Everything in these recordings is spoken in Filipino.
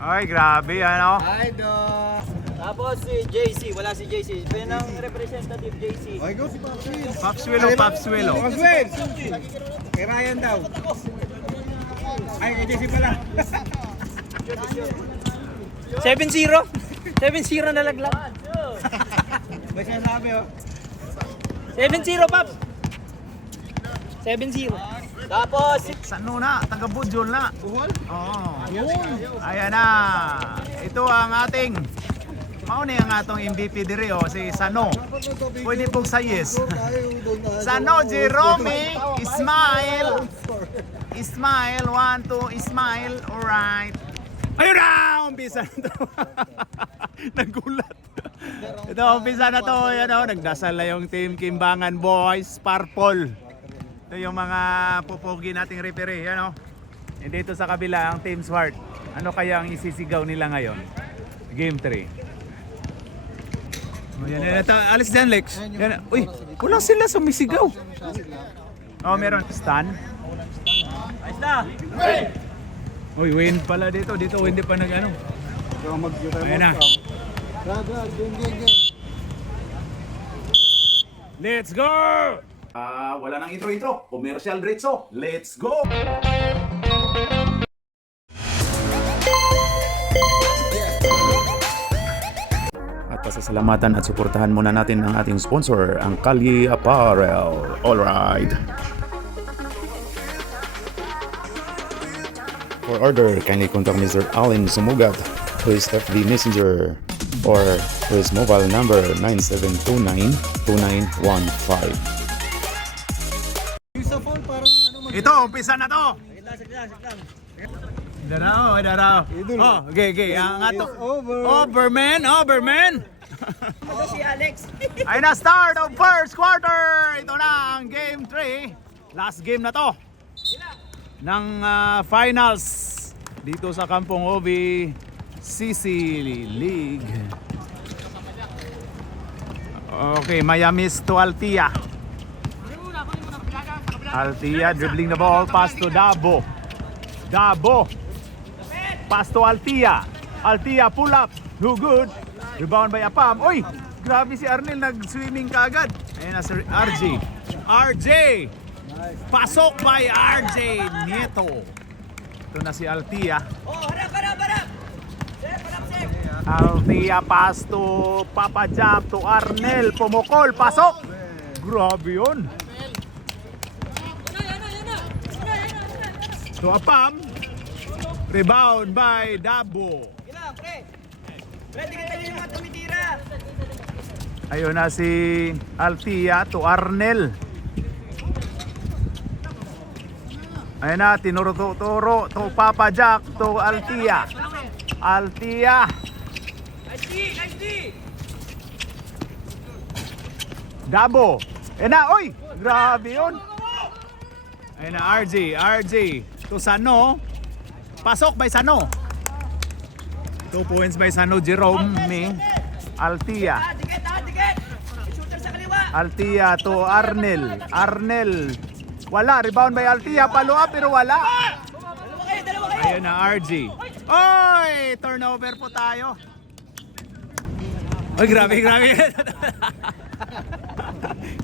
Ay, grabe, ano? Idol. Tapos si JC, wala si JC. Yan ang representative JC. Ay, go si Papswil. Papswilo, Papswilo. Papswil. Kay Ryan daw. Ay, kay JC pala. 7-0. 7-0 na laglag. May sinasabi, oh. 7-0, Paps. 7-0. Tapos si Sano na? Taga Budjol na. Buhol? Oo. Ayan na. Ito ang ating mauna yung atong MVP dire si Sano. Pwede pong sa yes. Sano Jerome Ismail. Ismail 1 2 Ismail. Alright. Ayun na! Umpisa na to. Nagulat. Ito, umpisa na to. Yan, nagdasal na yung Team Kimbangan Boys. Purple. Ito yung mga pupogi nating referee. Yan, And dito sa kabila, ang Team Swart. Ano kaya ang isisigaw nila ngayon? Game 3. Yan, alis dyan, Lex. Yan. Uy, wala sila sumisigaw. Oh, meron. Stan. ayos na. Uy, win pala dito. Dito, hindi pa nag-ano. Ayan na. Let's go! Wala nang intro-intro. Commercial diretso. Let's go! At pasasalamatan at suportahan muna natin ang ating sponsor, ang Kalye Apparel. Alright. For order, kindly contact Mr. Allen Sumugat to his FB Messenger or to his mobile number 9729-2915. Ito, umpisa na to! Darao. Oh, okay. Ang ato. Overman. Ito si Alex. Ay na, start of first quarter. Ito na ang game 3. Last game na to. Ng finals dito sa Kampong Obi CC League. Okay, Miami's to Altia. Altia dribbling the ball, pass to Dabo. Pass to Altia. Altia pull up. No good. Rebound by Apam. Oy, grabe si Arnel, nag-swimming kaagad. Ayan na si RJ. Pasok by RJ Nieto. Ito na si Altia. Oh, harap. Sep. Altia pass to Papa Jack to Arnel. Pumukol. Pasok. Grabe yun. To Apam. Rebound by Dabo. Ilang, pre. Pwede kita yung mga tumitira. Ayun na si Altia to Arnel. Ayun na, tinuro-turo to Papa Jack to Altia. Nice D. Dabo. Ayun na, oy! Grabe yun. Ayun na, RJ to Sano. Pasok by Sano. 2 points by Sano Jerome. Altia. Dikit. Shooter sa kaliwa. Altia to Arnel. Wala. Rebound by Altia. Follow up pero wala. Dalawa kayo. Ayun na, RG. Oy! Turnover po tayo. Oy, grabe.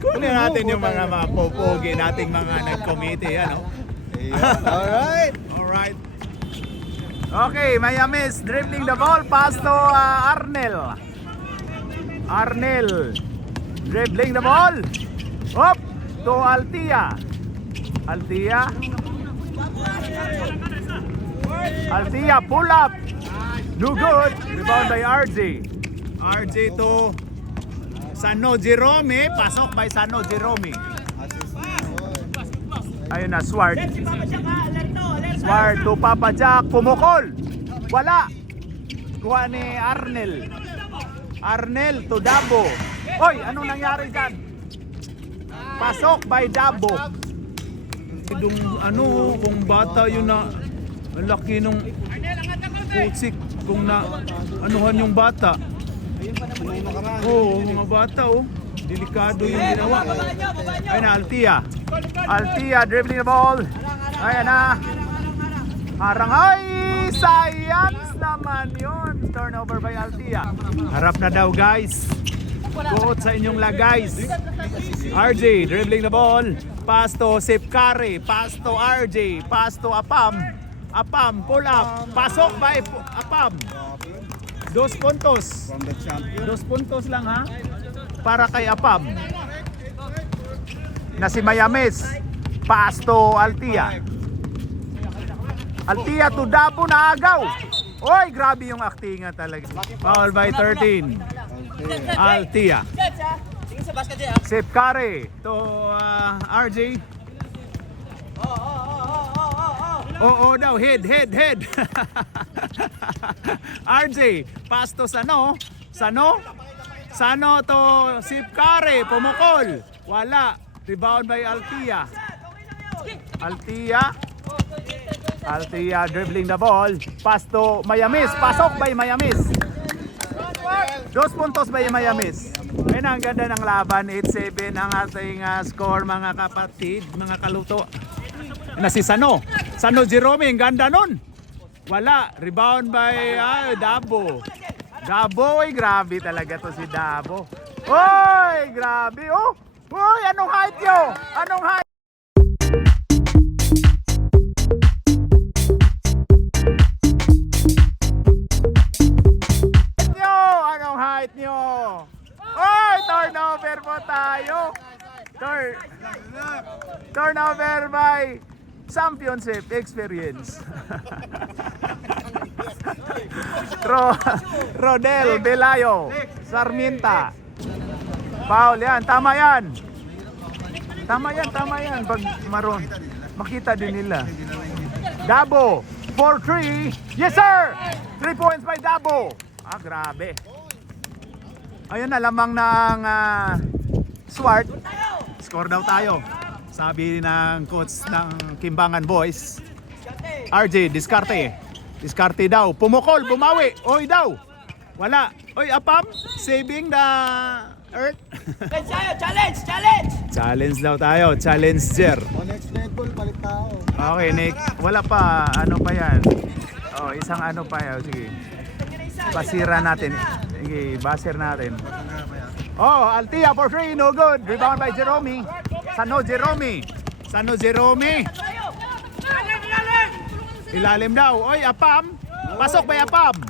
Kunin natin yung mga popogi nating mga nag-committee. Alright. Okay, Miami's dribbling the ball. Pass to Arnel. Dribbling the ball. Up to Altia pull up. No good. Rebound by RJ to Sano Jerome. Pasok by Sano Jerome. Ayun na, Swart to Papa Jack. Pumukol. Wala. Kuha ni Arnel to Dabo. Oy, anong nangyari dyan? Pasok by Dabo. Kung bata yun na laki nung putsik, kung na anuhan yung bata. Oo, mga bata delikado yung ginawa. Ayun na, Altia dribbling the ball. Ayan na. Harang, ay! Sayang naman yun. Turnover by Altia. Harap na daw guys. Buot sa inyong guys. RJ dribbling the ball. Pass to Sipkari. Pass to RJ. Pass to Apam. Apam pull up. Pasok by Apam. 2 puntos. From the champion. 2 puntos lang ha. Para kay Apam. Na si Mayames. Pass to Altia. Altia to Dabo na agaw. Oy, grabe yung aktingan talaga. Foul by 13. Altia. Sige sa basket dyan. Sipkari to RJ. Oo daw, head. RJ, pass to Sano. Sano to Sipkari, pumukol. Wala. Rebound by Altia. Altia dribbling the ball. Pass to Mayamis. Pasok by Mayamis. 2 puntos by Mayamis. Ayun ang ganda ng laban. 8-7 ang ating score mga kapatid, mga kaluto. Na si Sano Jerome, ang ganda nun. Wala. Rebound by Dabo. Oy, grabe talaga to si Dabo. Oy, grabe. Oy, anong height nyo? Anong height? Nyo. Oy, turnover po tayo. Turnover by championship experience. Rodel Belayo, Sarmienta. Foul yan, tama yan. Pag maroon, makita din nila. Dabo, 4-3. Yes sir! 3 points by Dabo. Grabe. Ayun na, lamang ng Swart. Score daw tayo. Sabi ng coach ng Kimbangan Boys. RJ, diskarte daw. Pumukol, bumawi. Oy daw. Wala. Oy, Apam, saving the earth. Challenge daw tayo. Challenger. Next netball, palit tao. Okay, Nick. Wala pa. Ano pa yan? Isang ano pa yan. Sige. Basira natin. Sige, basir natin. Altia for free, no good. Rebound by Jerome. Sano Jerome. Ilalim daw. Oy, Apam. Pasok by Apam.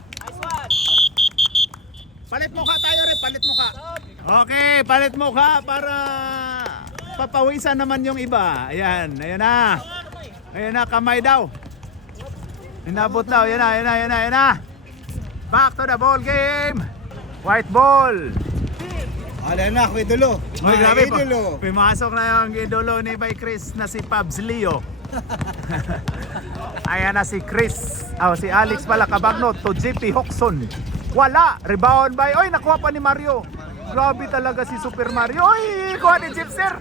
Palit mukha tayo rin, palit mukha. Okay, palit mukha para papawisan naman yung iba. Ayan na. Ayan na, kamay daw. Inabot daw, yan na. Back to the ball game. White ball. Ala na, idolo. Uy, grabe po. Idolo. Pumasok na yung idolo ni Bay Chris na si Pabs Leo. Ayan na si Chris. Si Alex pala kabagnot to JP Hoxon. Wala. Rebound by. Oy, nakuha pa ni Mario. Grabe talaga si Super Mario. Oy, kuha ni Jipster.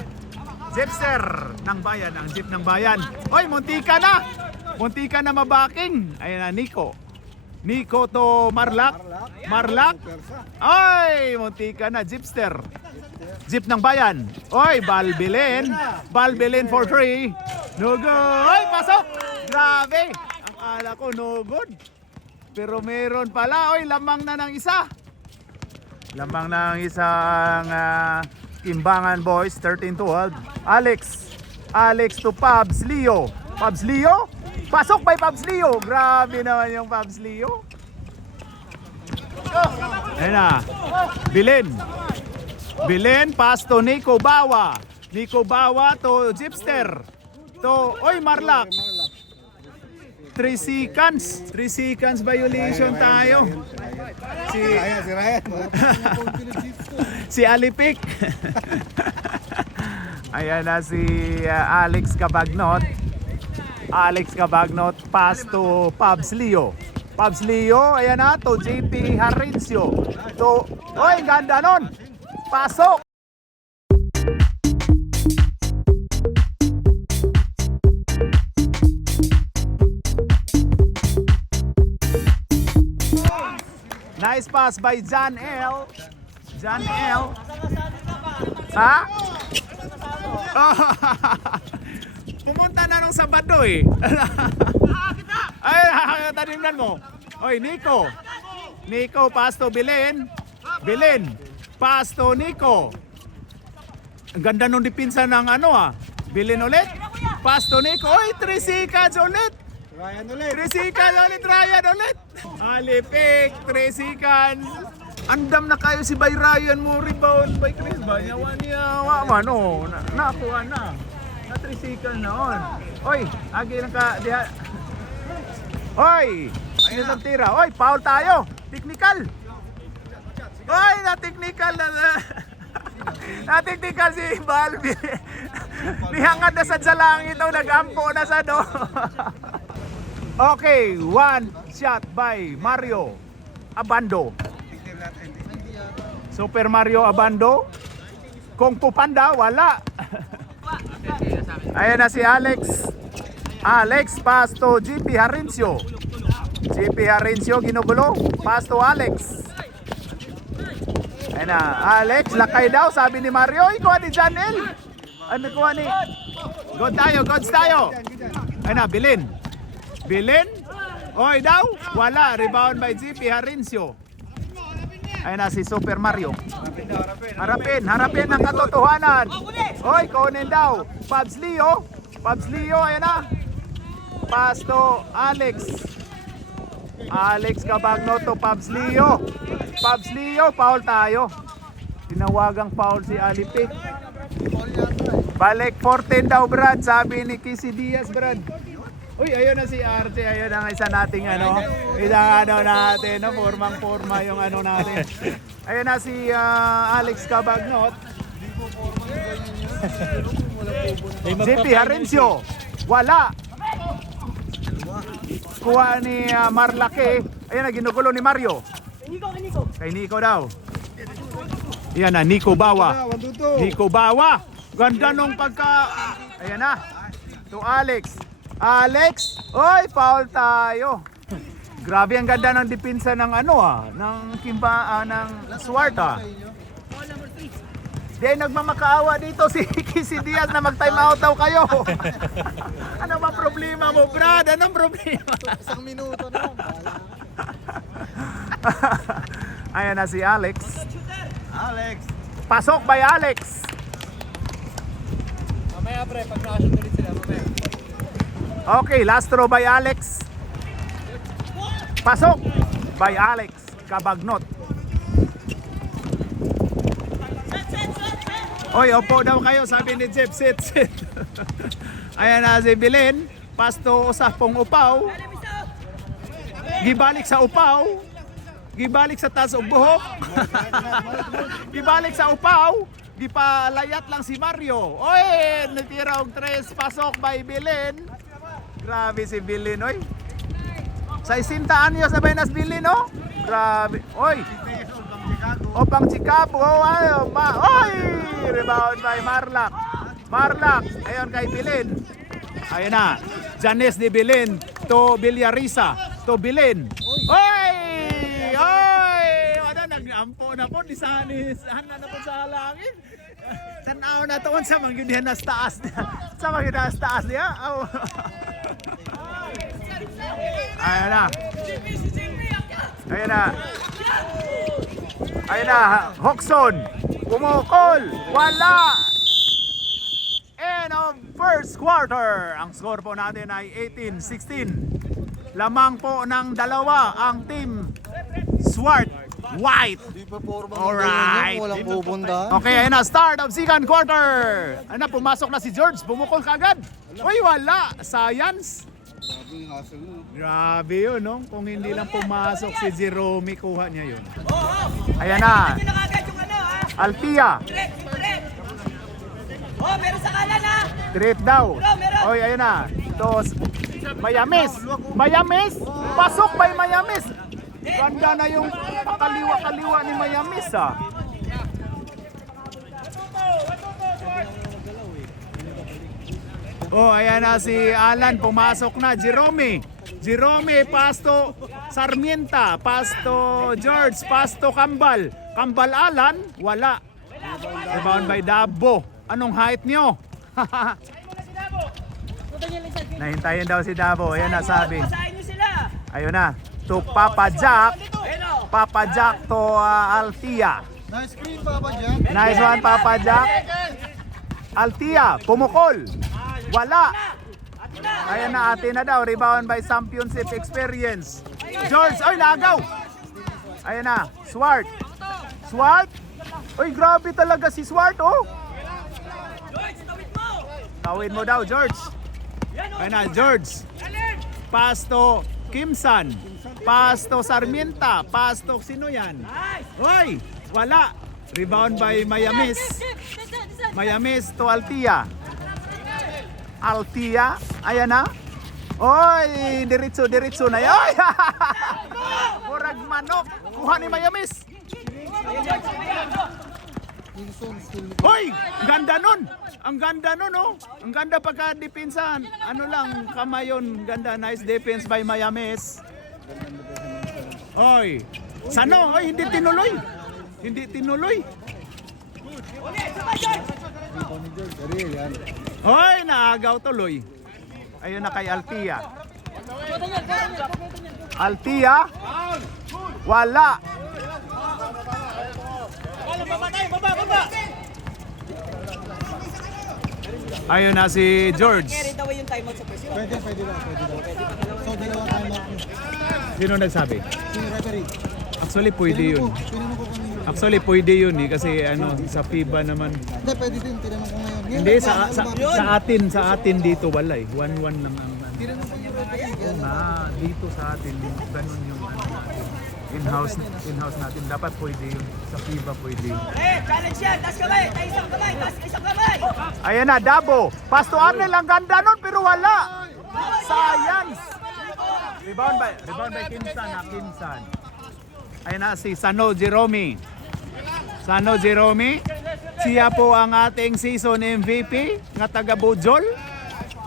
Jipster ng bayan. Ang jeep ng bayan. Oy, muntika na mabaking. Ayan na, Nico to Marlak. Ay, muntika na, Jipster. Jeep ng bayan. Oy, Balbilin for free. No good. Oy, pasok. Grabe. Akala ko no good. Pero meron pala. Oy, lamang na ng isa. Lamang na ng isang Kimbangan Boys, 13-12. Alex to Pabs Leo. Pasok by Pabs Leo. Grabe naman yung Pabs Leo. Ayan na. Bilin, pass to Nico Bawa to Jipster. Oy, Marlak. 3 seconds violation tayo. Si Ryan. Si Alipik. Ayan na si Alex Cabagnot, pass to Pabs Leo, ayan na, to JP Harincio. Oy, ganda nun. Pasok. Nice pass by John L. Ha? Pumunta na nung Sabado eh. Ay, tanimnan mo. Oy, Nico. Nico, pass to Belen. Belen, pass to Nico. Ang ganda nung dipinsa ng ano Belen ulit. Pass to Nico. Oy, 3 seconds ulit. Ryan ulit. 3 seconds ulit, Ryan ulit. Alipik, 3 seconds. Andam na kayo si Bay Ryan mo, rebound by Chris ba? Nyawa niya, ano, nakuha na. Na 3 seconds na on. Oy, agi lang ka, diha. Oy, ayun ang tira. Oy, foul tayo. Technical. Oy, na-technical na. Na-technical si Balbi. Nihangad na sa langit ito, nag-ampo na sa do. Okay, one shot by Mario Abando. Super Mario Abando. Kung Fu Panda, wala. Ayan na si Alex. Alex, pass to GP Harincio. GP Harincio, ginugulo. Pass to Alex. Ayan na, Alex, lakay daw, sabi ni Mario. Ikuha ni Janel. Ano kuha ni? Gods tayo. Ayan na, Bilin. Bilin. Oy daw, wala. Rebound by GP Harincio. Ayan na si Super Mario. Harapin ang katotohanan. Oy, kunin daw. Pabs Leo, ayan na. Pass to Alex. Alex Cabagno to Pabs Leo. Foul tayo. Tinawagang foul si Alipik. Balik 14 daw, Brad. Sabi ni Kissy Diaz, Brad. Uy, ayun na si RJ. Ayun ang isa nating natin, formang-forma yung natin. Ayun na si Alex Cabagnot. JP Harencio, wala. Kuha ni Marlake. Ayun na, ginugulo ni Mario. Kay Nico daw. Yan na, Nico Bawa. Nico Bawa. Ganda nung pagka... Ayan na. To Alex. Alex, oy, foul tayo. Grabe ang ganda ng depensa ng ng Kimba, ng Swarta. Di nagmamakaawa dito si Kissy Diaz na mag-time out daw kayo. Ano ba problema mo, Brad? Anong problema? Isang minuto na lang. Ayan na si Alex. Alex. Pasok by Alex. Mamaya pre, pag nakashoot ulit sila, mamaya. Okay, last throw by Alex. Pasok by Alex Cabagnot. Oy, opo daw kayo, sabi ni Jeff. Sit. Ayan na si Belen. Pasto sa pong upaw. Gibalik sa upaw. Gibalik sa taas og buhok. Gibalik sa upaw. Gipalayat lang si Mario. Oy, natira og 3. Pasok by Belen. Grabe si Bilin, oy. Sa 60 anyos na ba nas Bilin, no? Grabe. Oy. Opang Chicago, ayo, oy! Rebound by Marlak. Ayon kay Bilin. Ayun na. Janes de Bilin to Villarisa. To Bilin. Oy! Ano, nag-ampo na po. Nisahan na po sa langit. Tanaw na to sa mga yun nas taas niya. Sa mga yun nas taas niya. Oh. Ayan na. Ayan na. Hoxon. Pumukol. Wala. End of first quarter. Ang score po natin ay 18-16. Lamang po ng dalawa ang team Swart White. Alright. Walang pupunta. Okay, ayun na. Start of second quarter. Ayun na, pumasok na si George. Bumukol kagad. Uy, wala. Science. Grabe yun, no? Kung hindi lang pumasok si Jerome, kuha niya yun. Ayan na. Altia. Oh, meron sa kanan ha. Trip daw. Oy, ayun na. Tos. Mayamis. Pasok by Mayamis. Ganda na yung pakaliwa-kaliwa ni Mayamis, Oh, ayan na si Alan, pumasok na. Jerome, pasto Sarmienta, pasto George, pasto Kambal. Kambal Alan, wala. Rebound by Dabo. Anong height nyo? Nahintayin daw si Dabo, ayan na sabi. Pasahin nyo sila. Ayun na. To Papa Jack. Papa Jack to Althea. Nice screen, Papa Jack. Nice one, Papa Jack. Althea, pumukol. Wala. Ayan na, ate na daw. Rebound by championship experience. George, ay, nagaw. Ayan na, Swart. Swart. Ay, grabe talaga si Swart, oh. Tawid mo daw, George. Ayan na, George. Pass to Kimsan. Pass to Sarmienta. Pass to sino yan? Hoy, wala. Rebound by Mayamis. Mayamis to Althea. Althea, ayan na. Oy, diretso na yan. Murag manok. Kuha ni Mayamis. Hoy, ganda nun. Ang ganda nun, oh. Ang ganda pagka-depensahan. Ano lang, kamayon. Ganda, nice defense by Mayamis. Hoy, Sano? Hoy, hindi tinuloy. Hindi tinuloy. Hoy, naagaw tuloy. Ayun na kay Althea. Althea? Wala. Ayun na si George. Carried away yung timeout sa president. Pwede lang. So, dalawa tayo mark. Sino nagsabi? Sino referee? Actually, pwede yun. Tinanong ko kung Actually, pwede yun eh. Kasi ano, sa FIBA naman. Hindi, pwede din. Tinanong ko ngayon. Hindi, sa atin dito wala eh. 1-1 lang ang ano. Tinanong ko yung referee. Na, dito sa atin, ganun yung ano natin. In-house natin. Dapat pwede yun. Sa FIBA pwede yun. Challenge yan! Taas kamay! Isang kamay! Ayan na, Dabo. Pasto Arnel, ang ganda nun, pero wala. Science. Rebound by Kimsan, Kimsan. Ayan na si Sano Jerome. Sano Jerome. Siya po ang ating season MVP nga taga Bojol.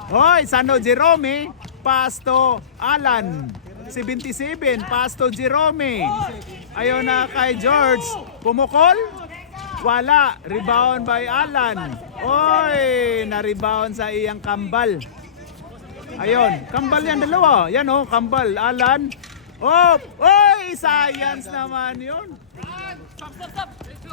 Hoy, Sano Jerome. Pasto Alan. 77, Pasto Jerome. Ayun na kay George. Pumukol. Wala. Rebound by Alan. Oy, na-rebound sa iyang kambal. Ayun, kambal yan dalawa. Yan oh, kambal. Alan. Oh, oy, science naman yun.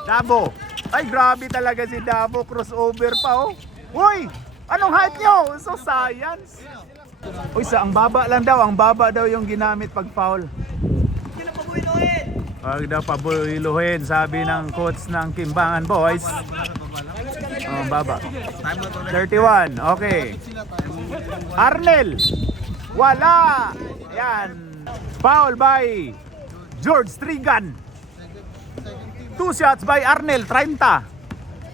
Dabo. Ay, grabe talaga si Dabo. Crossover pa oh. Uy, anong height nyo? So science. Uy, ang baba lang daw. Ang baba daw yung ginamit pag foul. Hindi na pabuiluhin! Huwag daw pabuiluhin, sabi ng coach ng Kimbangan Boys. Oh, baba. 31, okay. Arnel, wala. Yan. Foul by George Trigan. 2 shots by Arnel, 30.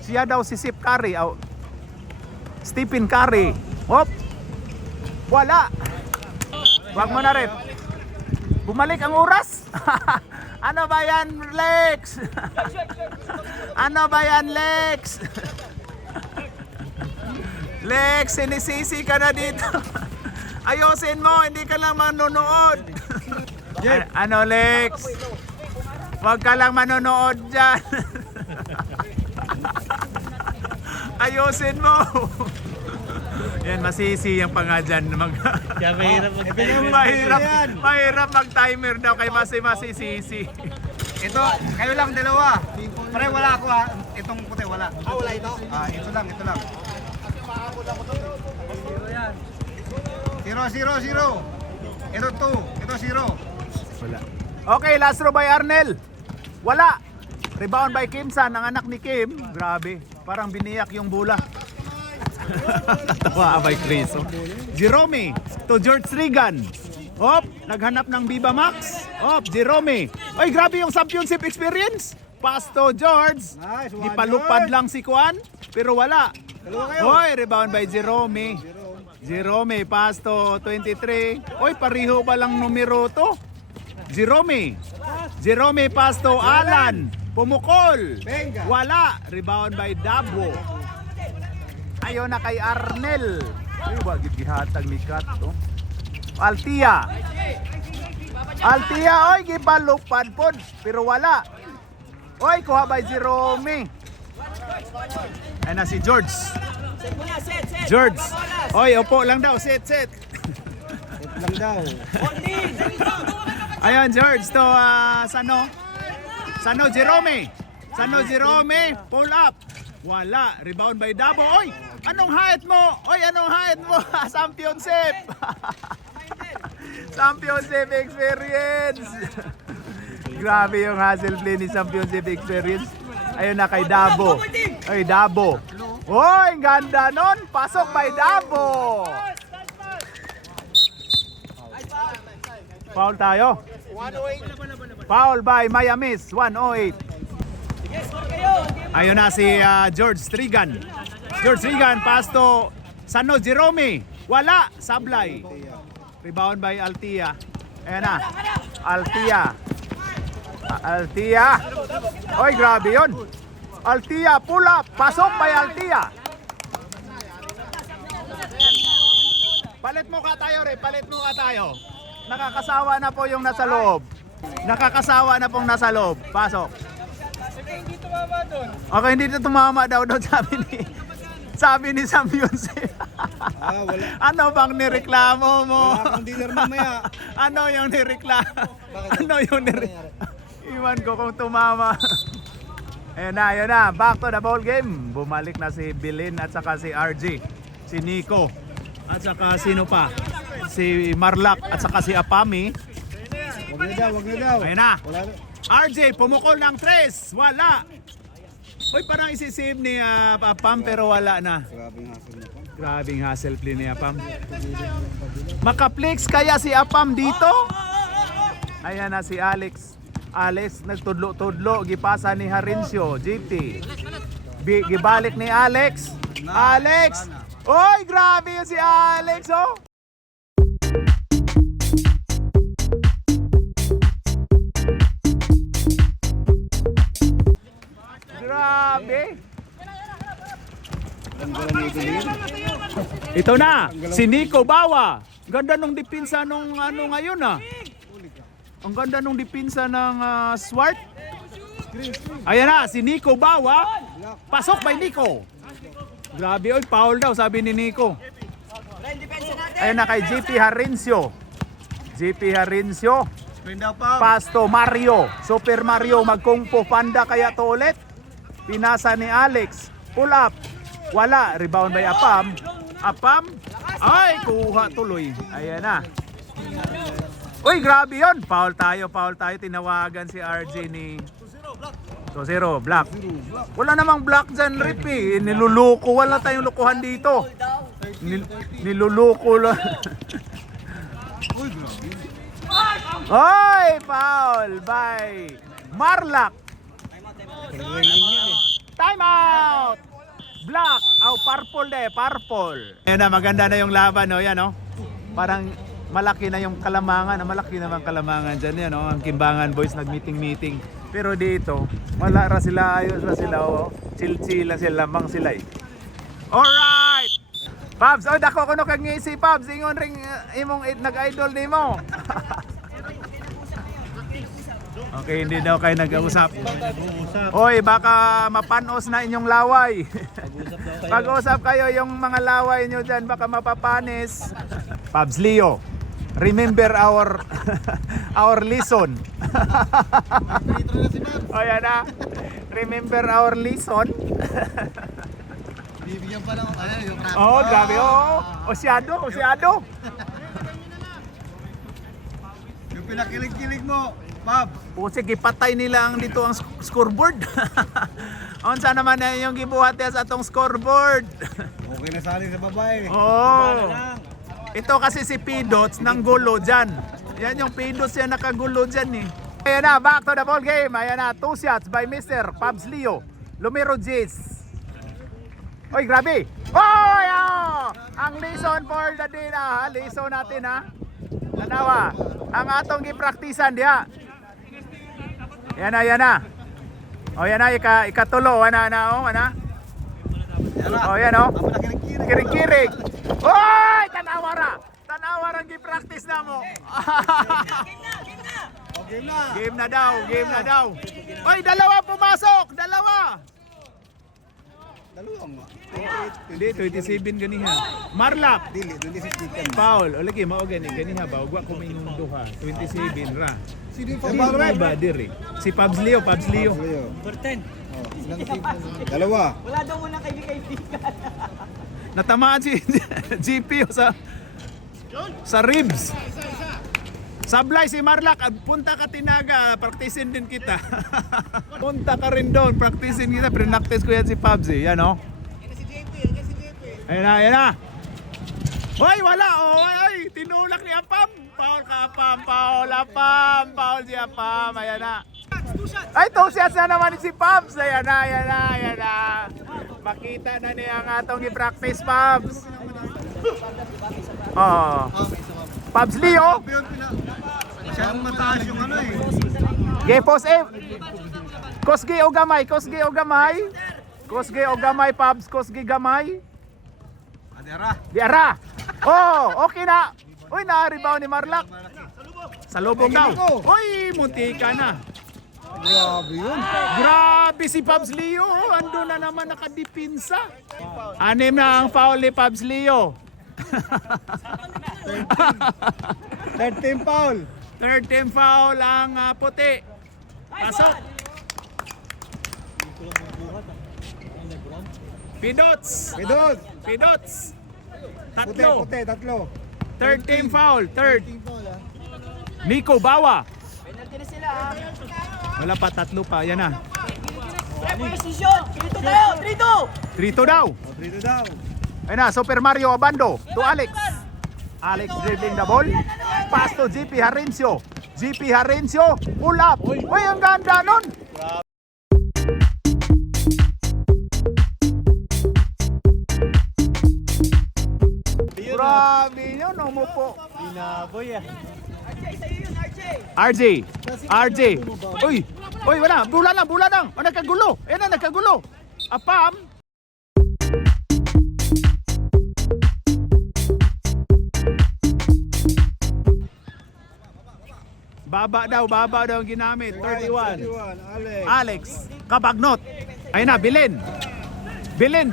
Siya daw si Sip Curry. Oh. Stephen Curry. Hop. Wala. Wag mo na rin. Bumalik ang oras. Ano ba yan, Lex? Ano ba yan, Lex? Lex, sinisisi ka na dito. Ayosin mo, hindi ka lang manonood. Ano, Lex? Huwag ka lang manonood dyan. Ayosin mo. Yan, masisi yung panga dyan. Kaya Mahirap mag-timer daw kay masisisi. Ito, kayo lang dalawa. Pare, wala ako ha. Itong puti, wala. Wala ito? Ito lang. 0-0-0. Ito 2. Ito 0. Wala. Okay, last row by Arnel. Wala. Rebound by Kimsan, ang anak ni Kim. Grabe, parang biniyak yung bola. Tawa by Chris. Oh. Jerome to George Trigan. Hop, naghanap ng Viva Max. Hop, Jerome. Ay, grabe yung championship experience. Pass to George. Nice, Di palupad lang si Kuan, pero wala. Dalawa kayo. Hoy, rebound by Jerome. Jerome, pass to 23. Oy, pariho pa lang numero to. Jerome, pass to Alan. Pumukol. Benga. Wala. Rebound by Dabo. Ayun na kay Arnel. Ay, wag gihatag ni Kat to. Althea, oy, gibalupad pod. Pero wala. Oy, kuha by Jerome. Ayun na si George. Set mo na, set! George. Oy, opo lang daw. Set. lang daw. Ayun, George, to Sano Jerome. Sano Jerome, pull up. Wala, rebound by Dabo. Oy, anong height mo? Oy, anong height mo? Championship. Championship experience. Grabe yung hustle play ni Championship experience. Ayun na kay Dabo. Ay, Dabo. Oy, ganda nun. Pasok by Dabo. Foul tayo. Foul by Miamis, 108. Ayun na si George Strigan. George Strigan, pass to Sano Jerome. Wala, sablay. Rebound by Altia. Ayan na. Altia. Altia. Oy, grabe yun. Altia, pull up. Pasok by Altia. Palit mo ka tayo, Re. Palit mo ka tayo. Nakakasawa na po yung nasa loob. Nakakasawa na pong nasa loob. Pasok. Okay, hindi ito tumama daw sabi ni Sam Yunse. Wala. Ano bang nireklamo mo? Wala kang dinner mamaya. Ano yung nireklamo? Ano yung Iwan ko kung tumama. Ayun na. Back to the ball game. Bumalik na si Bilin at saka si RG. Si Nico. At saka sino pa? Si Marlak at saka si Apami. Wag na daw. Ayun na. Wala na. RJ, pumukol ng 3. Wala. Uy, parang isisave ni Apam pero wala na. Grabing hassle na pa. Grabing hustle play ni Apam. Makaplex kaya si Apam dito? Ayan na si Alex. Alex nagtudlo-tudlo. Gipasa ni Harincio. GT. Gibalik ni Alex. Alex! Oy, grabe yun si Alex, oh! Grabe! Ito na, si Nico Bawa. Ganda nung dipinsa nung ano ngayon ah. Ang ganda nung dipinsa ng Swart. Ayan na, si Nico Bawa. Pasok by Nico. Grabe, oy, foul daw sabi ni Nico. Ayan na kay JP Harincio. JP Harincio. Pass to Mario. Super Mario mag-kung fu panda kaya to ulit. Pinasa ni Alex. Pull up. Wala. Rebound by Apam. Apam. Ay, kuha tuloy. Ayan na. Uy, grabe yun. Foul tayo. Tinawagan si RJ ni 2-0. Black. Wala namang black dyan, Rip eh. Niluluko. Wala tayong lukuhan dito. Niluluko lang. Oy, foul by Marlak. Time out. Black. Purple. Ayan na, maganda na yung laban, no? Yan, no? Parang malaki na yung kalamangan. Malaki naman kalamangan dyan, yan, no? Ang Kimbangan Boys nag-meeting. Pero dito, wala ra sila, ayos ra sila, oh. Chill lang sila, lamang sila eh. Alright! Pabs, oh, dako ko no kag ngisi, Pabs. Ingon ring imong nag-idol nimo. Okay, hindi daw kayo nag-uusap. Hoy, baka mapanos na inyong laway. Pag-usap kayo yung mga laway nyo dyan, baka mapapanis. Pabs Leo, remember our lesson. O yan na. Remember our lesson. Bibigyan pa lang yung rap. Oh, grabe oh. Osyado. Yung pinakilig-kilig mo, Pab. Pusik, ipatay nila ang dito ang scoreboard. Unsa naman na yung gibuhat sa atong scoreboard. Okay na sali sa babae. Oh. Ito kasi si Pidots ng gulo dyan. Yan yung Pidots yan nakagulo dyan eh. Ayan na, back to the ball game. Ayan na, 2 shots by Mr. Pabs Leo. Lumero Jace. Oy, grabe. Oy, oh! Ang lesson for the day na. Lesson natin ha. Tanawa. Ang atong gipraktisan diha. Yan na. O yan na, ikatulo. Ana. O yan o. Kiring-kiring. Oy! Tanawa ra gi-practice na mo. Game na daw. Oy, dalawa pumasok. Dalawang nga. Hindi, 27 ganiha. Marlak. Dili, dili si chicken. Paul, o lagi mao gani ganiha ba ugwa ko may duha. 27 ra. Sino yung Si ba diri? Si Pabs Leo. For 10. Dalawa. Wala daw muna kaibigan. Natamaan si GP sa ribs. Sablay si Marlak, punta ka Tinaga, praktisin din kita. Punta ka rin doon, praktisin kita. Pre-practice ko yan si Pabs eh, yan o. Ayan na. Hoy, wala oh, ay, tinulak ni Apam. Paul ka Apam, Paul si Apam, ayan na. Ay, 2 shots na naman si Pabs, ayan na. Makita na niya ang atong i-practice, Pabs. Oh. Pabs Leo. Masyadong mataas yung ano eh. Gepos eh. Kosgi o gamay, Pabs, Kosgi gamay. Adera. Diara. Oh, okay na. Uy, na-rebound ni Marlak. Sa lubong daw. Uy, munti ka na. Grabe yun. Grabe si Pabs Leo. Ando na naman nakadipinsa. 6 na ang foul ni Pabs Leo. 13 foul. 13 foul ang puti. Pasok. Pidots. Tatlo. Tatlo. 13 foul. Third. Nico Bawa. Penalty na sila ha. Wala pa, tatlo pa. Yan na. Reposition! 3-2 tayo! 3-2 daw. Dito daw. Ayun na, Super Mario Abando to Alex. Alex dribbling the ball. Pass to GP Harencio. Pull up. Uy, ang ganda nun. Grabe yun, umupo. Binaboy ah. RJ. Uy, wala. Bula lang. O, nagkagulo. Ayan na, nagkagulo. Apam. Baba daw ang ginamit. 31. Alex. Kabagnot. Ayun na, Bilin,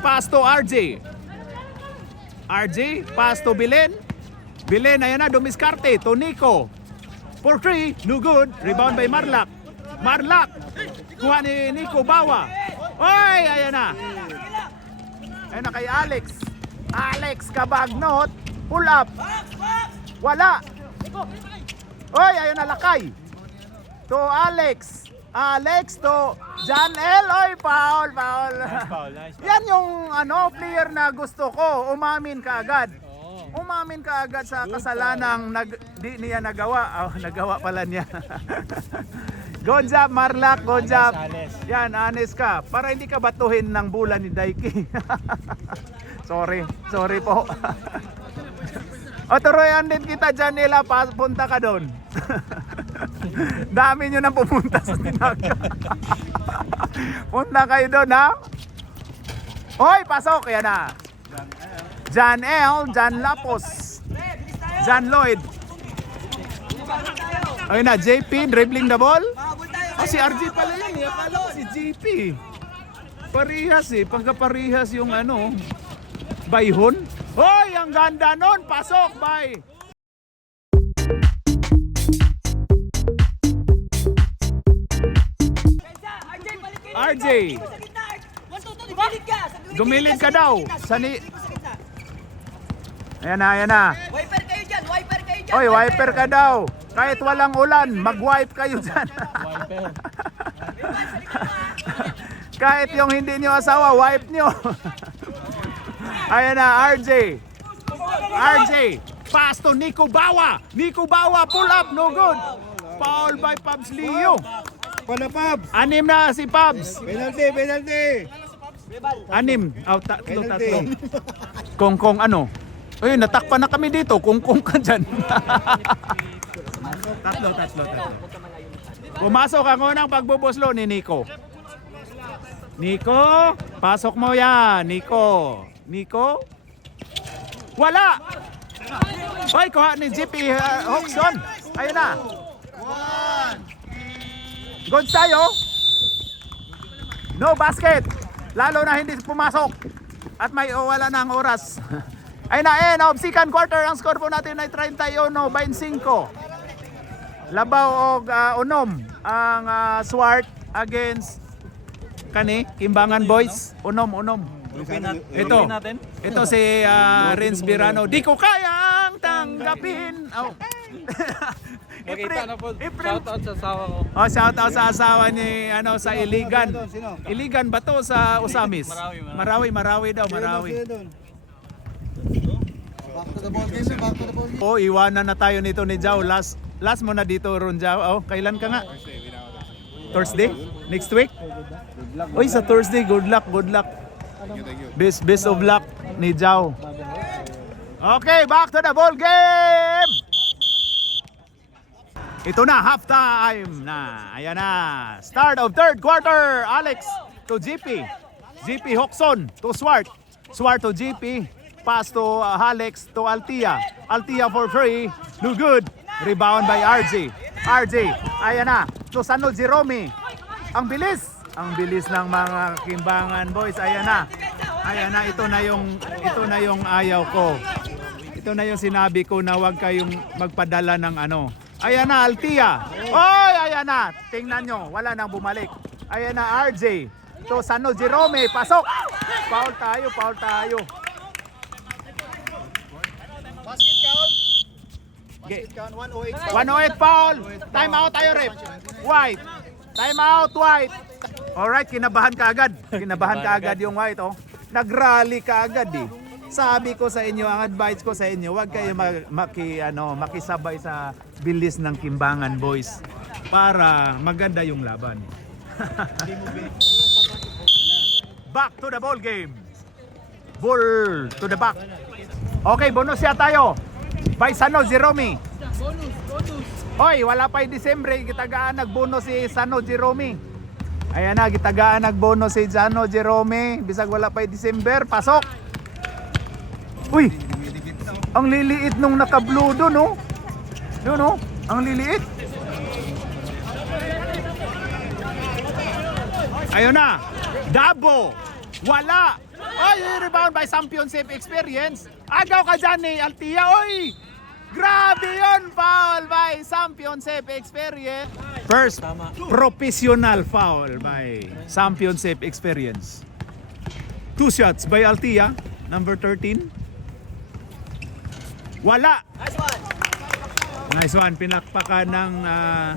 pass to RJ, pass to Bilin, ayun na, dumiskarte to Nico. For 3, no good. Rebound by Marlak. Kuha ni Nico Bawa. Oy, ayun na. Ayun na kay Alex. Kabagnot. Pull up. Wala. Oy, ayun na, lakay. To Alex to John L. Oy, foul. Nice. Yan yung player na gusto ko. Umamin ka agad sa kasalanang di niya nagawa. Nagawa pala niya. Good job, Marlak. Good job. Yan, honest ka. Para hindi ka batuhin ng bola ni Daiki. Sorry po. O, turuan din kita, Janela. Punta ka doon. Dami nyo nang pumunta sa Tinaga. Punta kayo doon, ha? Hoy, pasok. Yan na. John L. John Lapos. John Lloyd. Ayun na, JP dribbling the ball. Si RJ pala yun. Akala ko si JP. Parihas pagkaparihas yung bayhon. Hoy, ang ganda nun. Pasok, bay. RJ. Gumilid ka daw. Ayan na. Wiper kayo dyan! Oy, wiper ka daw. Kahit walang ulan, mag-wipe kayo dyan. Kahit yung hindi nyo asawa, wipe nyo. Ayan na, RJ. Pass to Nico Bawa. Pull up, no good. Foul by Pabs Leo. Pala, Pabs. 6 na si Pabs. Penalty. 6. Tatlo. Kongkong Uy, natakpan na kami dito. Kongkong ka dyan. Tatlo. Pumasok ang unang pagbubuslo ni Nico. Pasok mo yan. Nico. Wala. Hoy, kuha ni JP Hoxton. Ayun na. Good tayo. No basket. Lalo na hindi pumasok. At may wala na ang oras. Ay na, of second quarter, ang score po natin ay 31-25. Labaw o Unom ang Swart against Kimbangan Boys. Unom. Ito si Renz Birano. Di ko kayang tanggapin. Oh. Shoutout sa asawa ko. Oh, shout out sa asawa ni sa Iligan. Iligan ba to sa Usamis? Marawi daw, Marawi. Back to the ball game, back to the ball game. Oh, iwanan na tayo nito ni Jao. Last mo na dito, Ron Jao. Oh, kailan ka nga? Thursday? Next week? Oy, sa Thursday, good luck. Best of luck ni Jao. Okay, back to the ball game! Ito na, halftime na. Ayan na. Start of third quarter. Alex to GP. GP Hoxon to Swart. Swart to GP. Pass to Alex to Altia. Altia for free. No good. Rebound by RJ. Ayan na. To Sano Jerome. Ang bilis ng mga Kimbangan Boys. Ayan na. Ito na yung ayaw ko. Ito na yung sinabi ko na huwag kayong magpadala ng Ayan na, Altia. Oy, ayan na. Tingnan nyo, wala nang bumalik. Ayan na, RJ. To Sano Jerome, pasok. Foul tayo. Basket count, 108. 108 foul. Time out tayo, ref. White. Time out, White. Alright, kinabahan ka agad yung White, oh. Nag-rally ka agad, eh. Sabi ko sa inyo, ang advice ko sa inyo, huwag kayo makisabay sa bilis ng Kimbangan Boys para maganda yung laban. Back to the ball game. Ball to the back. Okay, bonus siya tayo. By Sano Jerome. Hoy, wala pa yung Disyembre, gitagaan nagbonus si Sano Jerome. Ayan na, gitagaan nagbonus si Sano Jerome. Bisag wala pa yung December, pasok. Uy! Ang liliit nung naka-blue doon, oh. Doon, oh. Ang liliit. Ayun na. Dabo. Wala. Oy, rebound by Championship Experience. Agaw ka dyan ni Altia. Oy! Grabe yun. Foul by Championship Experience. First professional foul by Championship Experience. 2 shots by Altia. Number 13. Wala. Nice one. Pinakpakan ng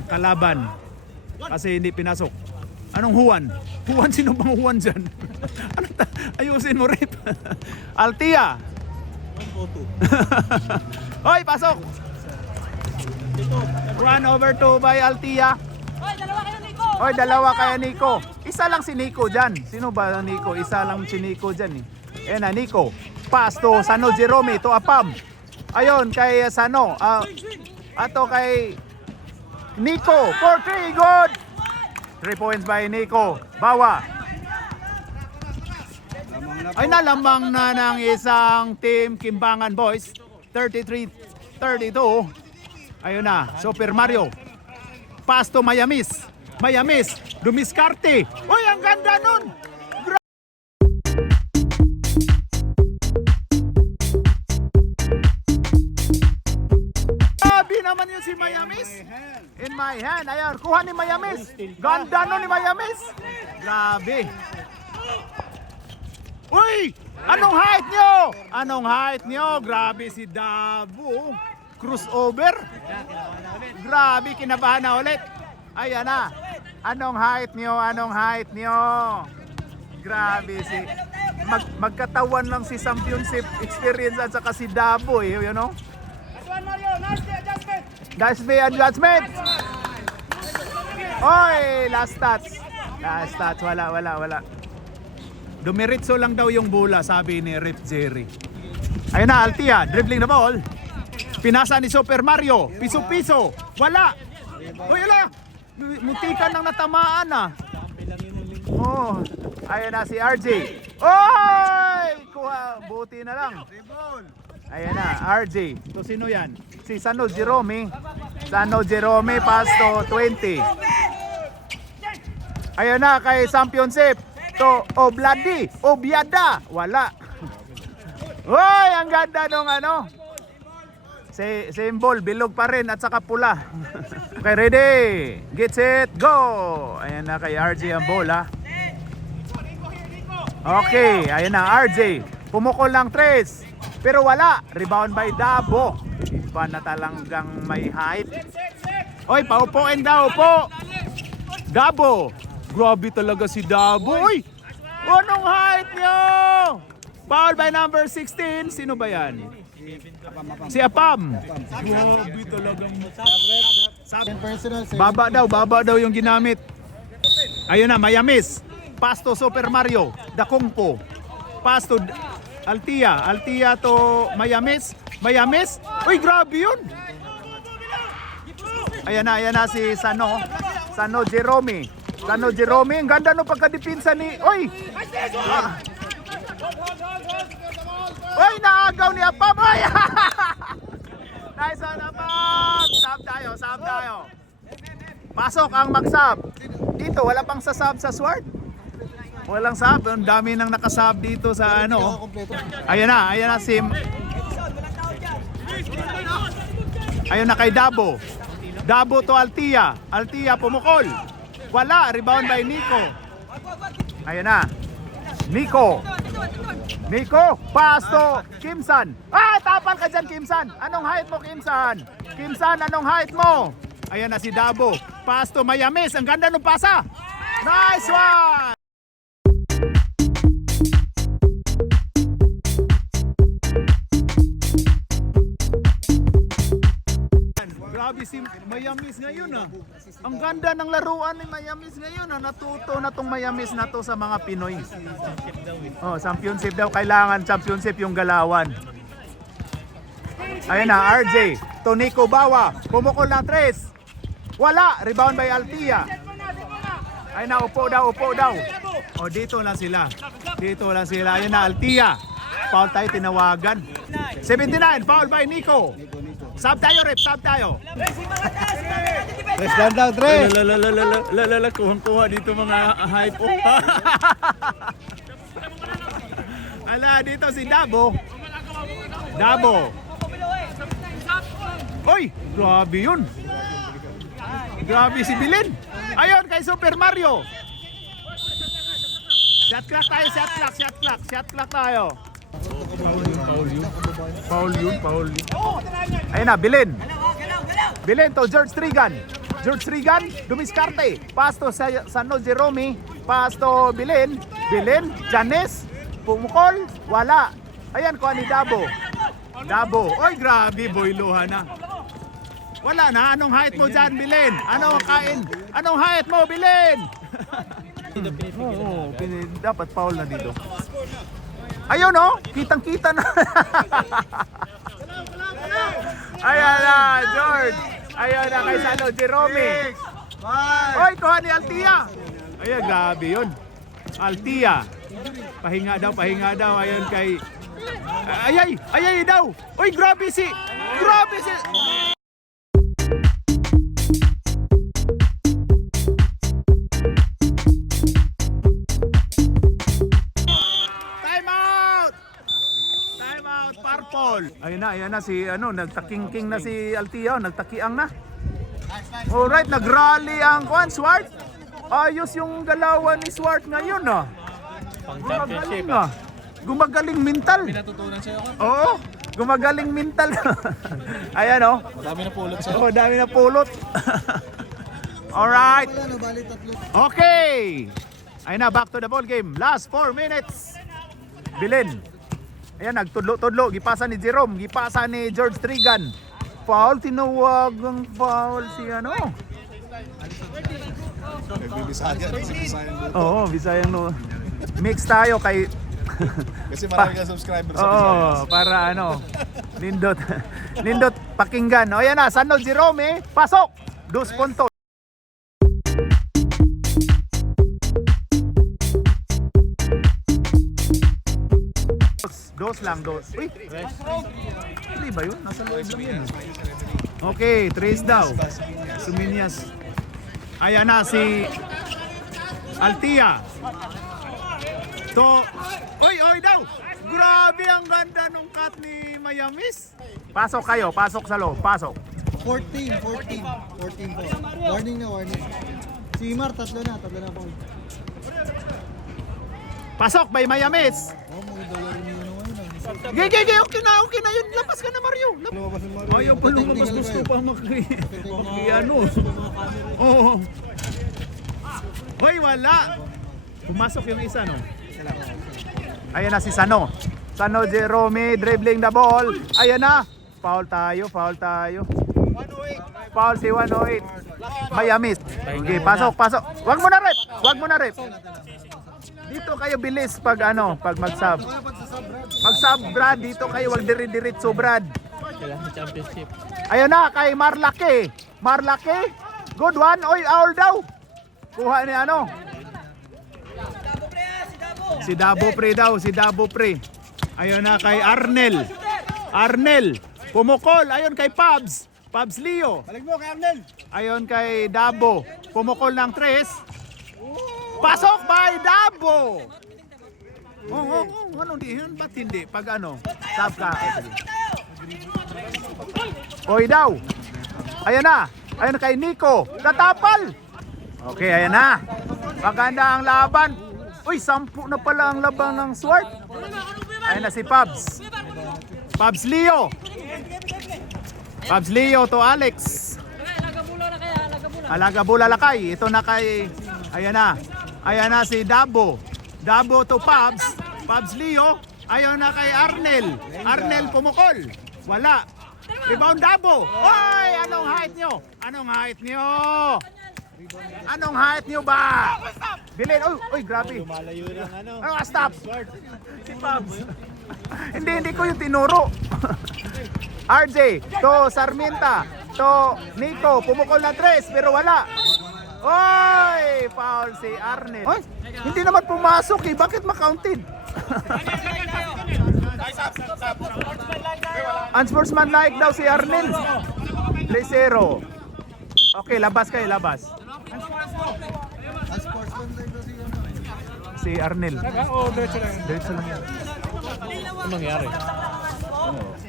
kalaban kasi hindi pinasok. Anong Juan? Juan, sino bang Juan dyan? Ayusin mo rin. Altia. Hoy, pasok. 1/2 by Altia. Hoy, dalawa kaya Nico. Isa lang si Nico dyan. Sino ba ang Nico? Isa lang si Nico dyan, eh. Ayan na, Nico. Pass to Sano Jerome to Apam. Ayun, kay Sano. Ato kay Nico. For 3, good. 3 points by Nico. Bawa. Ay, nalamang na ng isang team Kimbangan Boys. 33-32. Ayun na, Super Mario. Pass to Mayamis. Dumiskarte. Uy, ang ganda nun. Grabe naman yun si Mayamis. In my hand. Ayan, kuha ni Mayamis. Ganda nun ni Mayamis. Grabe. Uy! Anong height nyo? Grabe si Dabo. Crossover. Grabe, kinabahan na ulit. Ayan na. Anong height nyo? Grabe si... magkatawan lang si Championship Experience at saka si Dabo, eh. You know? Last adjustment. Oy, last stats. Wala. Dumiritso lang daw yung bola, sabi ni Ref Jerry. Ayun na, Altia, dribbling the ball. Pinasa ni Super Mario, piso-piso. Wala. Uy, wala. Muntikan nang natamaan, ah. Oh, ayun na si RJ. Oy! Kuha, buti na lang. Ayan na, RJ. So, sino yan? Si Sano Jerome. Pass to 20. Ayun na, kay Championship. Pasto Obladi, Obiada, wala. Hoy, ang ganda nung ano. Symbol, bilog pa rin at saka pula. Okay, ready. Get set, go. Ayan na kay RJ ang bola. Okay, ayan na RJ. Pumukol lang 3. Pero wala. Rebound by Dabo. Iba na talagang may height. Oy, paupuin daw po. Dabo. Grabe talaga si Dabo. Oy, anong height nyo? Foul by number 16. Sino ba yan? Si Apam. Grabe talagang baba daw yung ginamit. Ayun na, Mayamis. Pasto Super Mario. Dakongpo. Pasto Altia to Mayamis. Uy, grabe yun. Ayan na si Sano Jerome. Ang ganda no pagkadipinsa ni. Oy! Oy, naagaw ni Apam. Oy! Nice one, Apam. Sub tayo. Pasok ang mag-sub. Dito, wala pang sasub sa Sword. Walang sub. Ang dami nang nakasub dito sa ano. Ayan na si... Ayun na kay Dabo. Dabo to Altia pumukol. Wala, rebound by Nico. Ayan na. Nico, Pasto, Kimsan. Tapal ka dyan, Kimsan. Anong height mo, Kimsan? Anong height mo? Ayan na si Dabo. Pasto, Mayamis. Ang ganda ng pasa. Nice one! Grabe si Mayamis ngayon Ang ganda ng laruan ni Mayamis ngayon Natuto na tong Mayamis na to sa mga Pinoy. Championship daw. Kailangan championship yung galawan. Ayun na, RJ. Tonico Bawa. Pumukol ng 3. Wala. Rebound by Altia. Ayun na, upo daw. Dito lang sila. Ayun na, Altia. Foul tayo, tinawagan. 79, foul by Nico. Sub tayo. Let's down down, Tre. Kuha dito mga hype. Dito si Dabo. Oy, grabe yun. Grabe si Bilin. Ayun kay Super Mario. Shot clock tayo. Foul yun. Ayun na, Bilin to George Trigan, dumiskarte. Pasto Sano Jerome. Pasto Bilin, Janes, pumukol, wala. Ayan, kuha ni Dabo. Oy, grabe, boyluhan na. Wala na, anong height mo dyan, Bilin? Anong height mo, Bilin? Dapat foul na dito. Ayun kitang-kita na. Ayan na, George. Ayan na kay Sano Jerome. Oy, kuha ni Altia. Ayan, grabe yun. Altia. Pahinga daw. Ayun kay... Ayay daw. Oy, grabe si... Ayan na si nagtaking na si Altia, nagtakiang na. Alright, nagrally ang Swart. Ayos yung galawan ni Swart ngayon Gumagaling Gumagaling mental. Pinatutunan sa'yo ka. Oo, gumagaling mental. Ayan Dami na pulot sa'yo. dami na pulot. Alright. Okay. Ayun na, back to the ball game. Last 4 minutes. Bilin. Ayan, nagtudlo-tudlo. Gipasa ni Jerome. Gipasa ni George Trigan. Foul. Tinawagang foul si Oo, Bisayang Mix tayo kay... Kasi marami ka subscribers sa Visayas. Para Nindot pakinggan. Ayan na, Sano Jerome. Pasok. 2 puntos. Dos lang. Uy! Hindi ba yun? Nasa loob lang yun. Okay, trace daw. Suminias. Ayan na si Altia. To, oy daw. Grabe ang ganda nung cut ni Mayamis. Pasok kayo, pasok sa loob, pasok. 14 po. Warning na, warning. Si Mar, tatlo na po. Pasok by Mayamis. Oh, mga dollar niyo naman. Okay na yun. Labas ka na, Mario. Lumabas yung Mario. Ayaw pa lumabas, gusto pa ano. Oo. Hoy, wala. Pumasok yung isa, no? Ayan na si Sano. Sano Jerome dribbling the ball. Ayan na. Foul tayo. Foul si 108. Mayamis. Okay, pasok. Wag mo na rep. Dito kayo bilis pag mag-sub. Mag-sub, Brad. Dito kayo, wag diri-diritso, Brad. Ayun na, kay Marlake. Good one. Oy, owl daw. Kuha ni Si Dabo Pre. Ayun na kay Arnel. Pumukol. Ayun kay Pabs Leo. Balik mo kay Arnel. Ayun kay Dabo. Pumukol ng 3. Pasok by Dabo. Ano di yun? Ba't hindi? Pag sub ka. Oy daw. Ayun na kay Nico. Katapal. Okay, ayan na. Maganda ang laban. Uy, 10 na pala ang laban ng Swart. Ayun na si Pabs Leo. To Alex. Alaga Bula Lakay. Ito na kay, ayan na si Dabo to Pabs Leo. Ayun na kay Arnel pumukol. Wala. Rebound Dabo. Oy, anong height nyo ba? Bilin. Oy, grabe. Lumalayo ng Stop. Si Pabs. hindi ko yung tinuro. RJ to Sarmienta to Nico, pumukol ng 3 pero wala. Oy, foul si Arnel. Oy, hindi naman pumasok eh. Bakit ma-counted? Unsportsmanlike daw si Arnel. 3-0. Okay, labas kayo. Si Arnel. Diretso lang yan. Anong nangyari?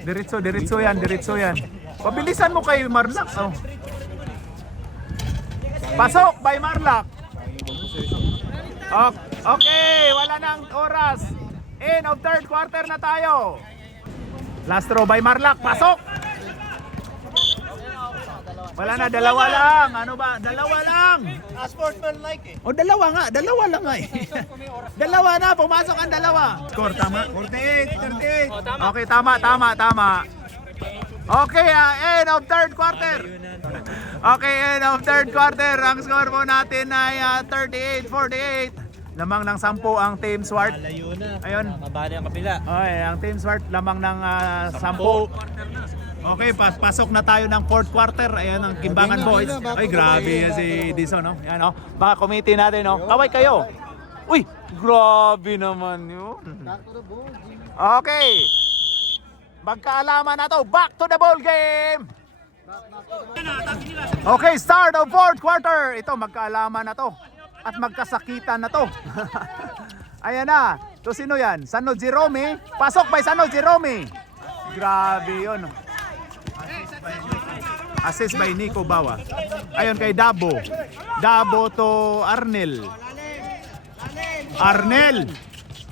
Diretso yan. Pabilisan mo kay Marlak. Pasok by Marlak. Okay, wala nang oras. End of third quarter na tayo. Last throw by Marlak. Pasok. Wala na, dalawa lang. Ano ba? Dalawa lang. Sportsman-like Dalawa lang nga eh. Dalawa na, pumasok ang dalawa. Score, tama? 48. Okay, tama. Okay, end of third quarter. Okay, end of third quarter. Ang score po natin ay 38-48. Lamang ng 10 ang Team Swart. Layo na. Ayun. Mabali ang kapila. Okay, ang Team Swart lamang ng 10. Okay, pasok na tayo ng fourth quarter. Ayan ang Kimbangan Boys. Ay, grabe yan si Dison, no? Yan, no? Baka committee natin, no? Kaway kayo. Uy, grabe naman yun. Okay. Magkaalaman na to. Back to the ball game. Okay, start of fourth quarter. Ito, magkaalaman na to. At magkasakitan na to. Ayan na. So, sino yan? Sano Jerome. Pasok by Sano Jerome. Grabe yun. Assist by Nico Bawa. Ayon kay Dabo to Arnel.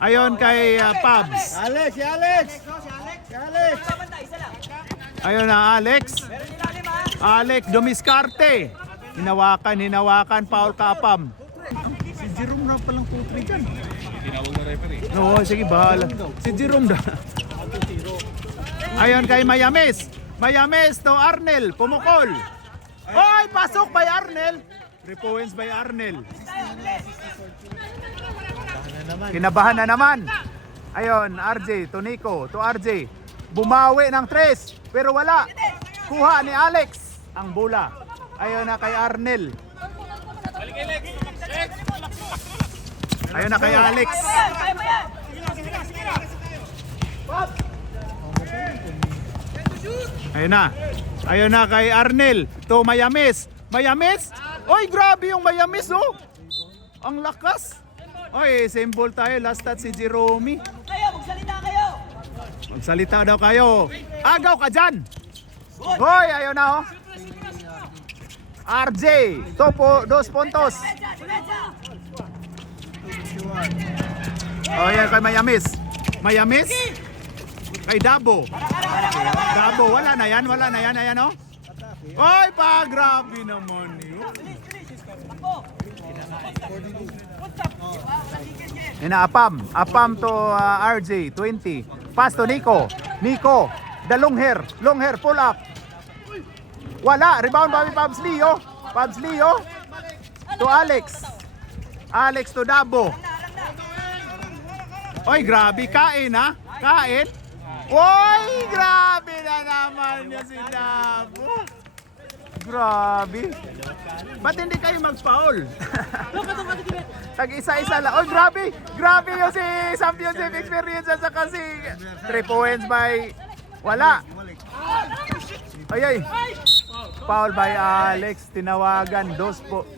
Ayon kay Pabs. Alex. Ayon na Alex Dumiscarte. Hinawakan, foul kapam. Si Jerome na palang putri dyan. Tinawag na referee. No, sige, bahala. Si Jerome da. Ayon kay Mayamis to Arnel, pumukol. Oy, pasok by Arnel. 3 points by Arnel. Kinabahan na naman. Ayon, RJ to Nico, to RJ. Bumawi ng 3, pero wala. Kuha ni Alex ang bola. Ayon na kay Arnel. Ayon na kay Alex. Ayun na kay Arnel to Mayamis. Oy, grabe yung Mayamis, oh. Ang lakas. Oy, symbol tayo. Last touch si Jerome. Kayo, magsalita kayo! Magsalita daw kayo. Agaw ka dyan. Hoy, ayaw na oh. RJ, 2 puntos. Oh, yan kay Mayamis. Mayamis? Kay Dabo. Dabo, wala na yan, ayan oh. Oy, pa, grabe naman yun. Apam to RJ, 20. Pass to Nico. Nico, the long hair, pull up. Wala, rebound by Pabs Leo. Pabs Leo to Alex. Alex to Dabo. Oy, grabe, kain ha? Kain? Oy, grabe na naman niya si Dabo. Grabe. Ba't hindi kayo mag-foul? Tag-isa-isa lang. Oh, grabe! Grabe yung si championship experience at saka si 3 points by... Wala. Ay. Foul by Alex. Tinawagan. 2 po.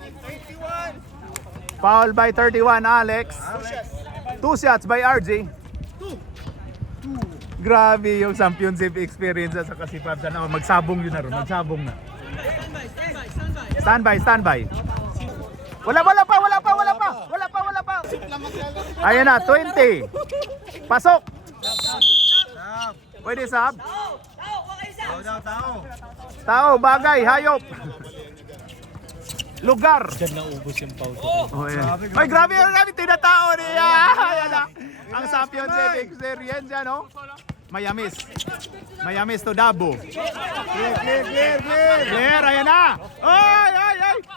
Foul by 31, Alex. 2 shots by RJ. Grabe yung championship experience at saka si Pabs. Magsabong yun na ron. Magsabong na. Standby. Wala pa. Ayan na, 20. Pasok. Pwede sab. Tao, bagay, hayop. Lugar. Diyan naubos yung pause. Oh, ay, grabe, tinatao niya. Ayan na. Ang championship experience yan, no? Mayamis to Dabo. Clear, ayan na.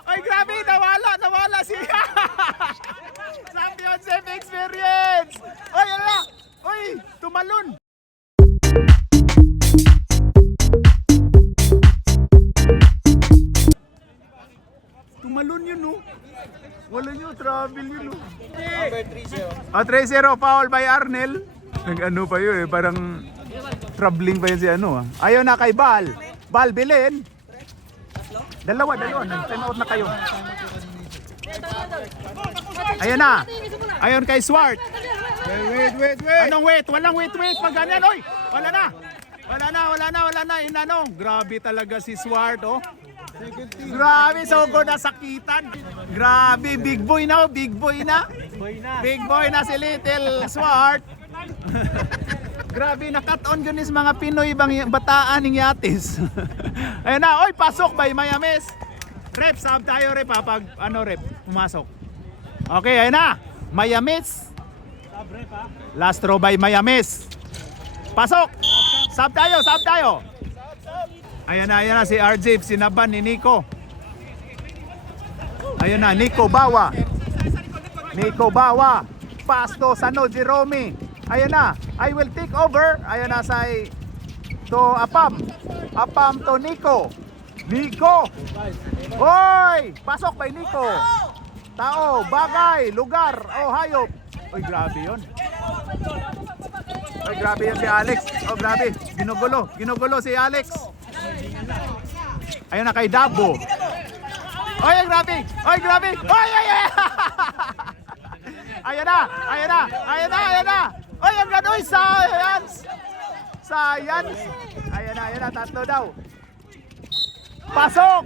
Ay, grabe, nawala siya. Championship experience. Ay, ayan na. Ay, tumalon. Tumalon yun, no? Wala nyo, travel yun, no? Number 3-0. 3-0, foul by Arnel. Nag-ano pa yun parang troubling pa yun si ano Ayaw na kay Bal. Bal, bilhin. Dalawa. Nag-time out na kayo. Ayan na. Ayon kay Swart. Wait. Anong wait? Walang wait. Pag ganyan, oy. Wala na. Inano. Grabe talaga si Swart, oh. Grabe, so good na sakitan. Grabe, big boy na. Big boy na si Little Swart. Grabe, nakat-on yun is mga Pinoy bang bataan ng yatis. Ayun na, oy, pasok by Mayamis. Rep, sab tayo rep ha, pag rep, pumasok. Okay, ayun na, Mayamis. Last throw by Mayamis. Pasok, sab tayo. Ayun na si RJ, sinaban ni Nico. Ayun na, Nico Bawa. Pass to Sano Jerome. Ayun na, I will take over. Ayun na to Apam to Nico. Hoy, pasok by Nico. Tao, bagay, lugar, hayop. Oy, grabe yun. Si Alex. Oh, grabe, ginugulo si Alex. Ayun na kay Dabo. Oy, grabe. Oy. Ayun na. Oy, ang gano'y science. Ayun na, tatlo daw. Pasok.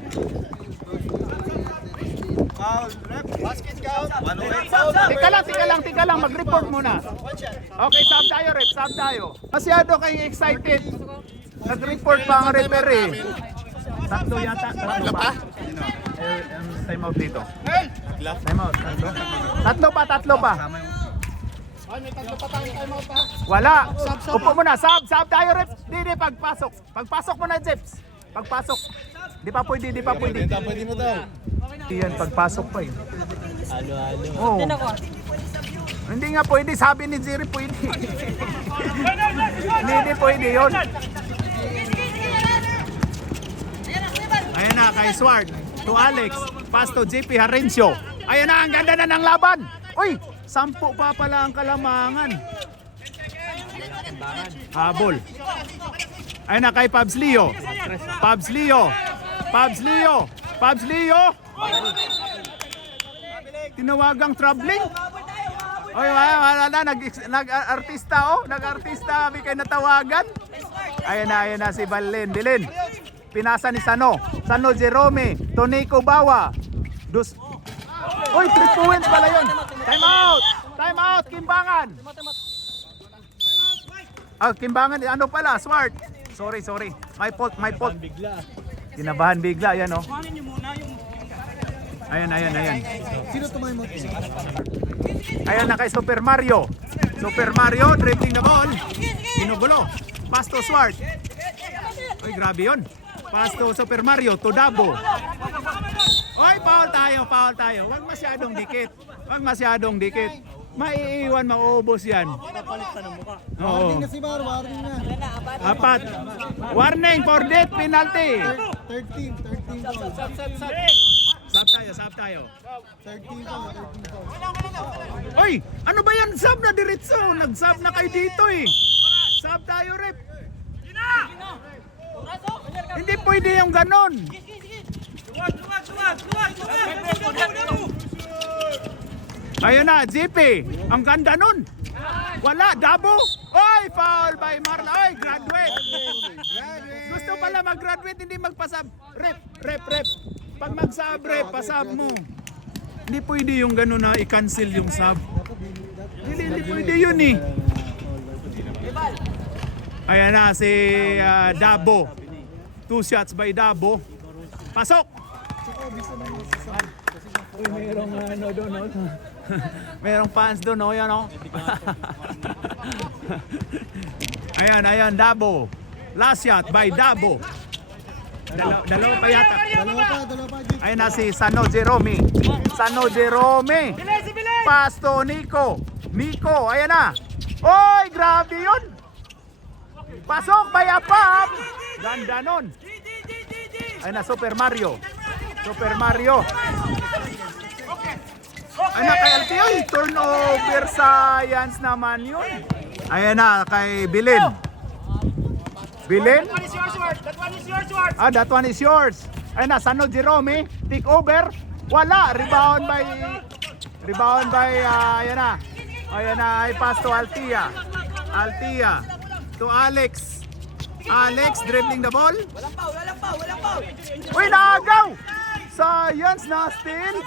Basket count. Tika lang, mag-report muna. Okay, sub tayo. Masyado kayong excited. Nag-report pa ang referee. Tatlo yata. Tatlo pa? Time out dito. Time out. Tatlo pa. Wala. Upo muna. Sub tayo, rep. Hindi, pagpasok. Pagpasok muna, Jeps. Pagpasok. Di pa pwede. Pwede mo daw. Yan, pagpasok pa yun. Halo. Hindi nga pwede. Sabi ni Jerry, pwede. Hindi pwede yun. Ayan na, kay Swart. To Alex. Pass to JP Harencio. Ayan na, ang ganda na ng laban. Uy, 10 pa pala ang kalamangan. Habol. Ayan na, kay Pabs Leo. Tinawagang troubling. Oy, wala na, nag-artista oh, nag-artista, may kayo natawagan. Ayan na si Balin. Bilin, pinasa ni Sano Jerome, Tonico Bawa. Uy, 3 points pala yun. Time out, Kimbangan. Kimbangan, ano pala, Swart. Sorry. My fault. Kinabahan bigla, yan oh. Ayan. Sino tumayo mo? Ayan na kay Super Mario, dribbling the ball. Ginugulo. Pass to Swart. Uy, grabe yun. Pass to Super Mario, to Dabo. Uy, foul tayo. Huwag masyadong dikit. Maiiwan, mauubos yan. Oo. Warning na si Mar, warning na. 4. Warning for death penalty. 13 goal. Sub tayo. 13 goal. Uy, ano ba yan? Sub na diretso. Nag-sub na kayo dito eh. Sub tayo, rep. Hindi pwede yung ganon. Ayun na, GP. Ang ganda nun. Wala, Dabo. Oy, foul by Marla. Oy, graduate. Gusto pala mag-graduate, hindi magpasab. Rep. Pag mag-sub, rep, pasab mo. Hindi pwede yung gano'n na i-cancel yung sub. Hindi pwede yun eh. Ayan na si Dabo. 2 shots by Dabo. Pasok! Uy, mayroong ano doon, no? Mayroong fans doon, no? Yan, no? Ayan, Dabo. Last shot by Dabo. Dalawa pa yata. Dalawa pa. Ayan na si Sano Jerome. Pass to Nico, ayan na. Oy, grabe yun. Pasok by Apam. Ganda nun. Ayan na, Super Mario. Ayan na kay Altioy. Turnover science naman yun. Ayan na kay Bilin. That one is yours. Ayan na, Sano Jerome. Take over. Wala. Rebound by ayan na, ay pass to Altia to Alex, dribbling the ball. Walang foul. Uy, naagaw. Science na steal.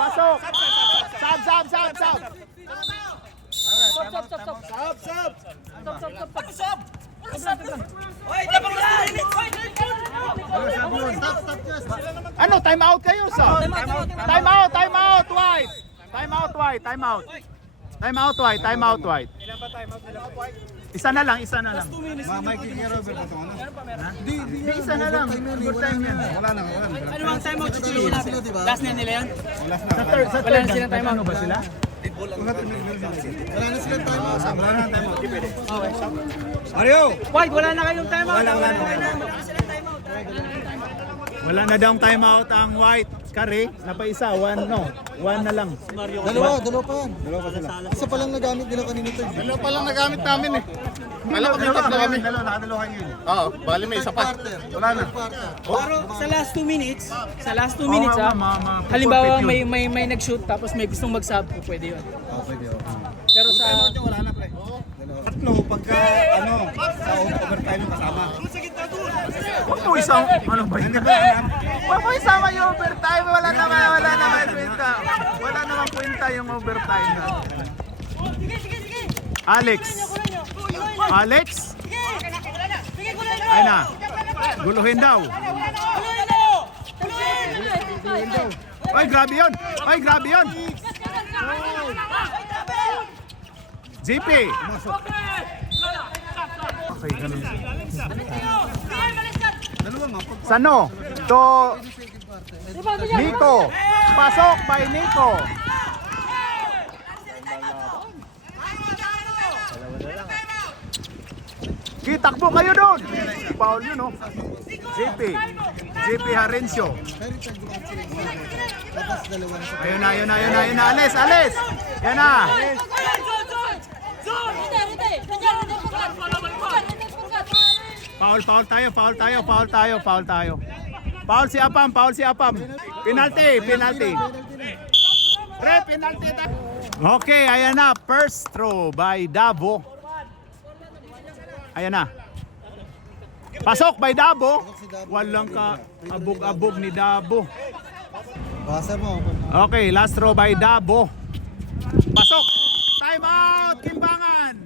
Pasok. Sub. Ano, time out kayo sa? Time out, White. Time out, White. Isa na lang. Mikey Robert ba ito? Di, isa na lang. Good time yan. Wala na. Ano ang timeout sa tuloy natin? Last na nila yan? Sa third, Wala na silang timeout. ano ba sila? Wala na sila timeout. Mario! White, wala na kayong timeout. Wala na daw timeout ang White. Kare, napaisa, 1 na lang. Dalawa pa yan. Isa pa lang nagamit nila kanina to. Dalawa pa lang nagamit namin eh. Alam ko may tatlo kami. Nakadalawa kayo yun. Oo, bali may isa pa. Wala na. Pero sa last 2 minutes, halimbawa may nag-shoot tapos may gustong mag-sub, pwede yun. Pero sa Wala na pre. Tatlo pagka sa overtime yung kasama. Huwag mo isang, ano ba yun? Huwag mo isama yung overtime. Wala naman kwenta. Wala naman kwenta yung overtime na. Alex. Ay na. Guluhin daw. Ay, grabe yun. JP. Okay, ganun. Sano? To Nico. Pasok by Nico. Kitakbo kayo doon. Paul yun, no? JP Harencio. Ayun na. Alis. Yan na. Foul tayo. Foul si Apam. Penalty. Rep. penalty time. Okay, ayan na. First throw by Dabo. Ayan na. Pasok by Dabo. Walang ka abog-abog ni Dabo. Basa mo. Okay, last throw by Dabo. Pasok. Time out, Kimbangan.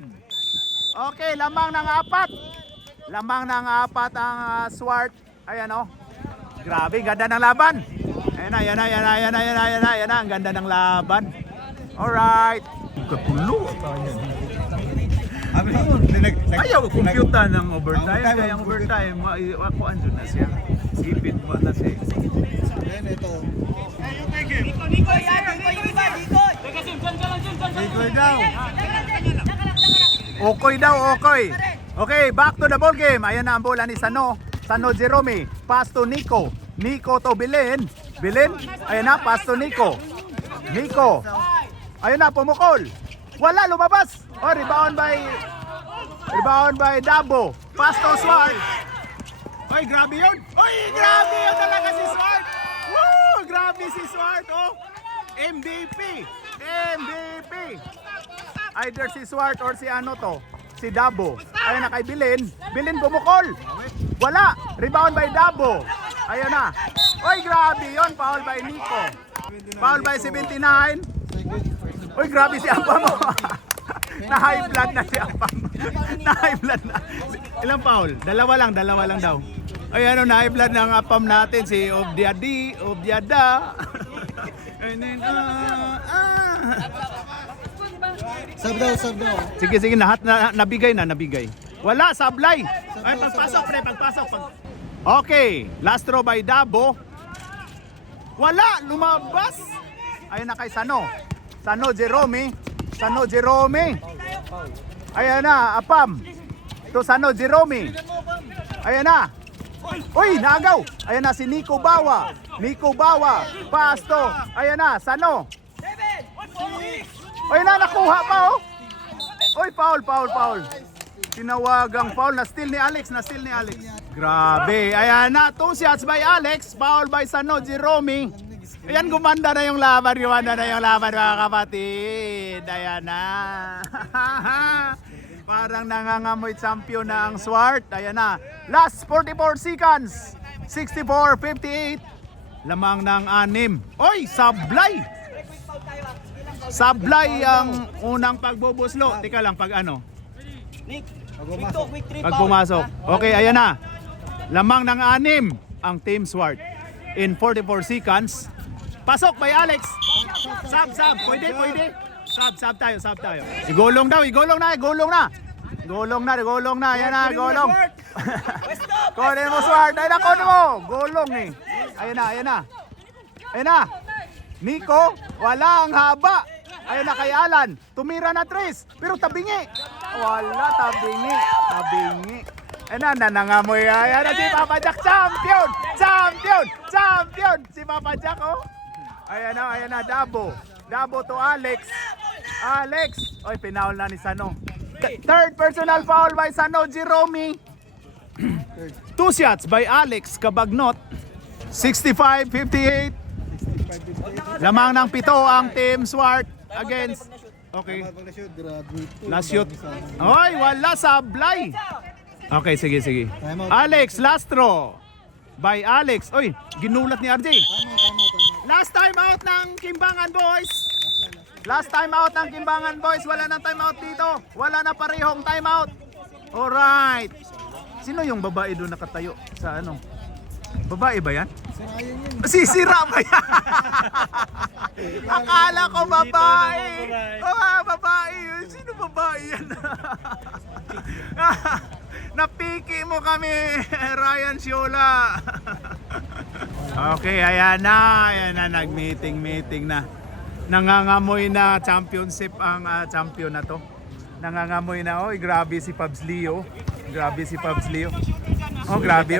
Okay, lamang ng 4. Lamang ng 4 ang Swart. Ayan oh. Grabe, ganda ng laban. Ayan na, ayan na, ayan na, ayan na, ayan na, ayan na, ayan na. Ang ganda ng laban. Alright. Katulo. Ayaw, computer ng overtime. Kaya ang overtime, ako andun na siya. Sipit mo na siya. Then ito. Okoy daw, Okoy. Okay, back to the ball game. Ayan na ang bola ni Sano. Sano Jerome. Pass to Nico. Nico to Belen. Belen. Ayan na, pass to Nico. Nico. Ayan na, pumukol. Wala, lumabas. Oh, rebound by Dabo. Pass to Swart. Oy, grabe yun. Oy, grabe yun talaga si Swart. Woo, grabe si Swart. Oh, MVP. MVP. Either si Swart or si ano to, si Dabo. Ayun na kay Bilin. Bilin bumukol. Wala. Rebound by Dabo. Ayun na. Oy, grabe yun. Foul by Nico. Foul by 79. Oy, grabe si Apam mo. Na-high blood na si Apam. Na-high blood na. Ilang foul? Dalawa lang daw. Ay ano, na-high blood ng Apam natin si Obdiada. Sub daw. Sige, nabigay. Wala, sablay. Ay, pagpasok. Okay, last throw by Dabo. Wala, lumabas. Ayun na kay Sano. Sano Jerome. Ayan na, Apam. To Sano Jerome. Ayan na. Uy, nagaw. Ayan na si Nico Bawa. Pasto. Ayan na, Sano. Uy na, nakuha pa oh. Uy, foul. Tinawagang foul na steal ni Alex. Grabe. Ayan na, 2 shots by Alex. Foul by Sano Jerome. Ayan, gumanda na yung laban mga kapatid. Ayan na. Parang nangangamoy champion na ang Swart. Ayan na. Last 44 seconds. 64-58. Lamang ng 6. Oy, sablay ang unang pagbubuslo. Teka lang, pag ano? Pag pumasok. Okay, ayan na. Lamang ng 6 ang Team Swart. In 44 seconds. Pasok by Alex. Sub. Pwede. Sub tayo. Igulong na. Ayan na, gulong. Kunin mo, Swart. Ay, nakunin mo. Gulong eh. Ayan na. Nico, wala ang haba. Ayan na kay Alan. Tumira na 3. Pero tabingi. Wala, tabingi. Ayan na, nanangamoy. Ayan na si Papa Jack. Champion. Si Papa Jack, oh. Ayan na, Dabo to Alex. Oy, pinaul na ni Sano. Third personal foul by Sano Jerome. 2 shots by Alex Cabagnot. 65-58. Lamang ng 7 ang Team Swart against. Okay. Last shoot. Oy, wala, sablay. Okay, sige. Alex, last throw by Alex. Oy, ginulat ni RJ. Last time out ng Kimbangan Boys. Wala nang time out dito. Wala na parehong time out. Alright. Sino yung babae doon nakatayo sa ano? Babae ba yan? Sisira ba yan? Akala ko babae. Babae yun. Sino babae yan? Napiki mo kami, Ryan Siola. Okay, ayan na, nag-meeting na. Nangangamoy na championship ang champion na to. Nangangamoy na, oy, grabe si Pabs Leo. Oh, grabe.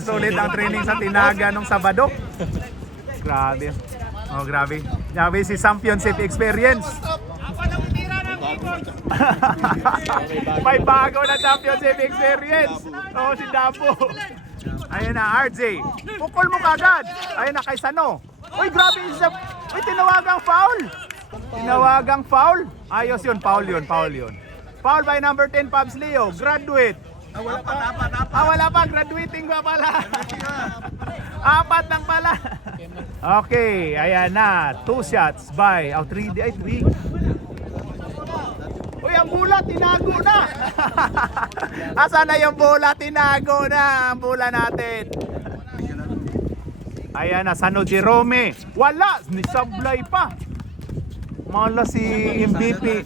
Sulit ang training sa Tinaga nung Sabado. Grabe. Oh, grabe. Grabe si championship experience. May bago na championship experience. Oh, si Dabo. Ayun na, RJ. Pukol mo kagad. Ayun na, kay Sano. Uy, grabe siya. Uy, tinawagang foul. Tinawagang foul. Ayos yun, foul yun, foul yun. Foul by number 10, Pabs Leo. Graduate. Wala pa, apat. Wala pa, graduating pa pala. Apat lang pala. Okay, ayan na. 2 shots by, 3. Uy, ang bola, tinago na. Asan na yung bola? Tinago na ang bola natin. Ayan na, Sano Jerome. Wala, nisablay pa. Malas si MVP.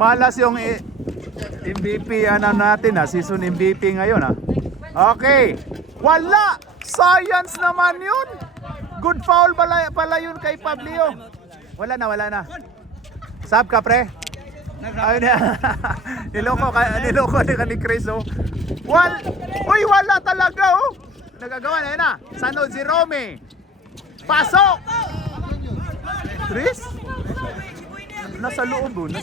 Malas yung MVP natin season MVP ngayon Okay. Wala. Science naman yun. Good foul pala yun kay Pablio. Wala na. Sab ka pre. Ayun na. niloko ni Chris Uy, wala talaga Nagagawa na yun Sano Jerome. Pasok. Chris? Nasa loob yun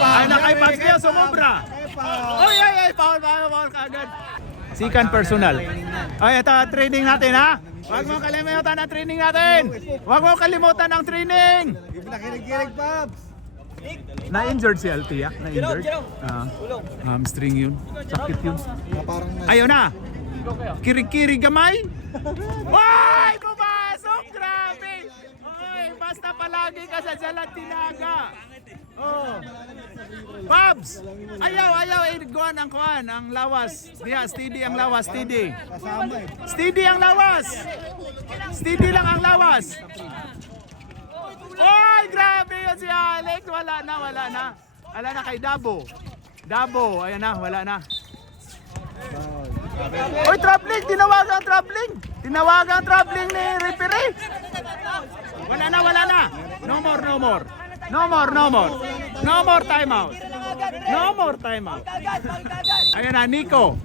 Ay, nakaipags niya, sumobra. Ay, foul kaagad. Second personal. Ay, ito, training natin Huwag mo kalimutan ang training natin. Huwag mo kalimutan ang training. Nakikinig, Pops. Na-injured si Altia. Na-injured. Hamstring yun. Sakit yun. Parang Ayun na. Kiri-kiri gamay. Ay, pumasok. Grabe. Ay, basta palagi ka sa Jalan Tinaga. Babs! Ayaw, guwan ang kuwan, ang lawas. Steady ang lawas, steady. Steady ang lawas. Steady lang ang lawas. Oy, grabe yun si Alex. Wala na. Wala na kay Dabo. Ayan na, wala na. Oy, traveling, tinawagan traveling ni referee. Wala na. No more timeout. Ayun na, Nico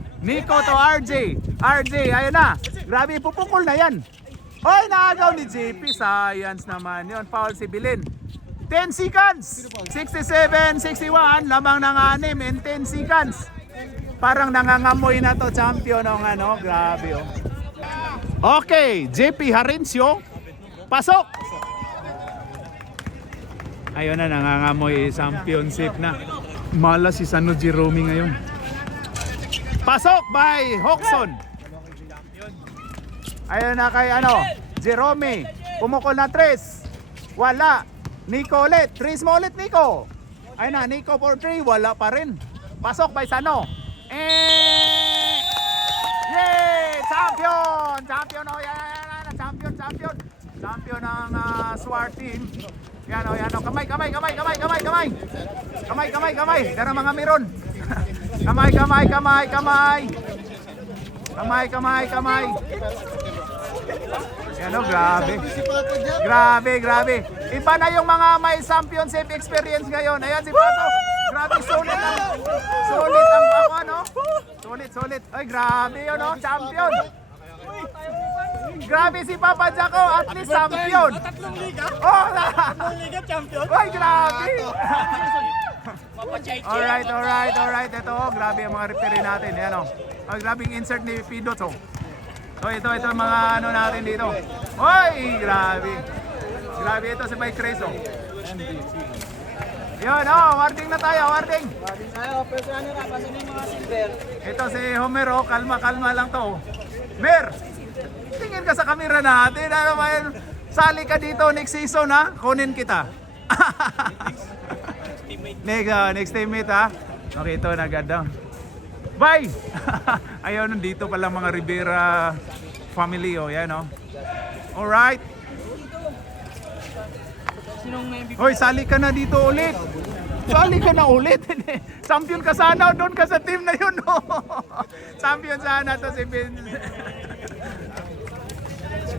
to RJ, ayun na. Grabe, pupukol na yan. Oy, naagaw ni JP. Science naman yun. Foul si Bilin. 10 seconds. 67, 61. Lamang ng 6 in 10 seconds. Parang nangangamoy na to champion grabe Okay, JP Harencio. Pasok. Ayun na, nangangamoy championship na. Malas si Sano Jerome ngayon. Pasok by Hoxon. Ayun na kay Jerome. Pumukol na 3. Wala. Nico ulit. 3 mo ulit, Nico. Ayun na, Nico for 3. Wala pa rin. Pasok by Sano. Yay! Champion! Champion ng SWAT team. Yan kamay. Pero mga meron. Kamay. Grabe. Iba na yung mga may championship experience ngayon. Ayan si Pato. Grabe, solid ang Solid. Ay, grabe yun, champion. Grabe si Papa Jaco, at least champion. Tatlong liga? Tatlong liga champion? Ay, grabe. Alright. Alright. Ito, grabe ang mga referee natin. Ayan, Ay, grabe yung insert ni Pidot, ito mga natin dito. Oy, grabe. Grabe ito si Mike Reyes, Yun, warding na tayo, warding. First runner up, asan yung mga silver? Ito si Homer, kalma lang to. Mer, tingin ka sa camera natin. Ano ba yun? Sali ka dito next season, kunin kita. Next teammate, Okay, ito agad daw. Bye! Ayaw, nandito pala mga Rivera family, yan, Alright. Hoy, sali ka na dito ulit. Champion ka sana, doon ka sa team na yun, Champion sana to si Vince.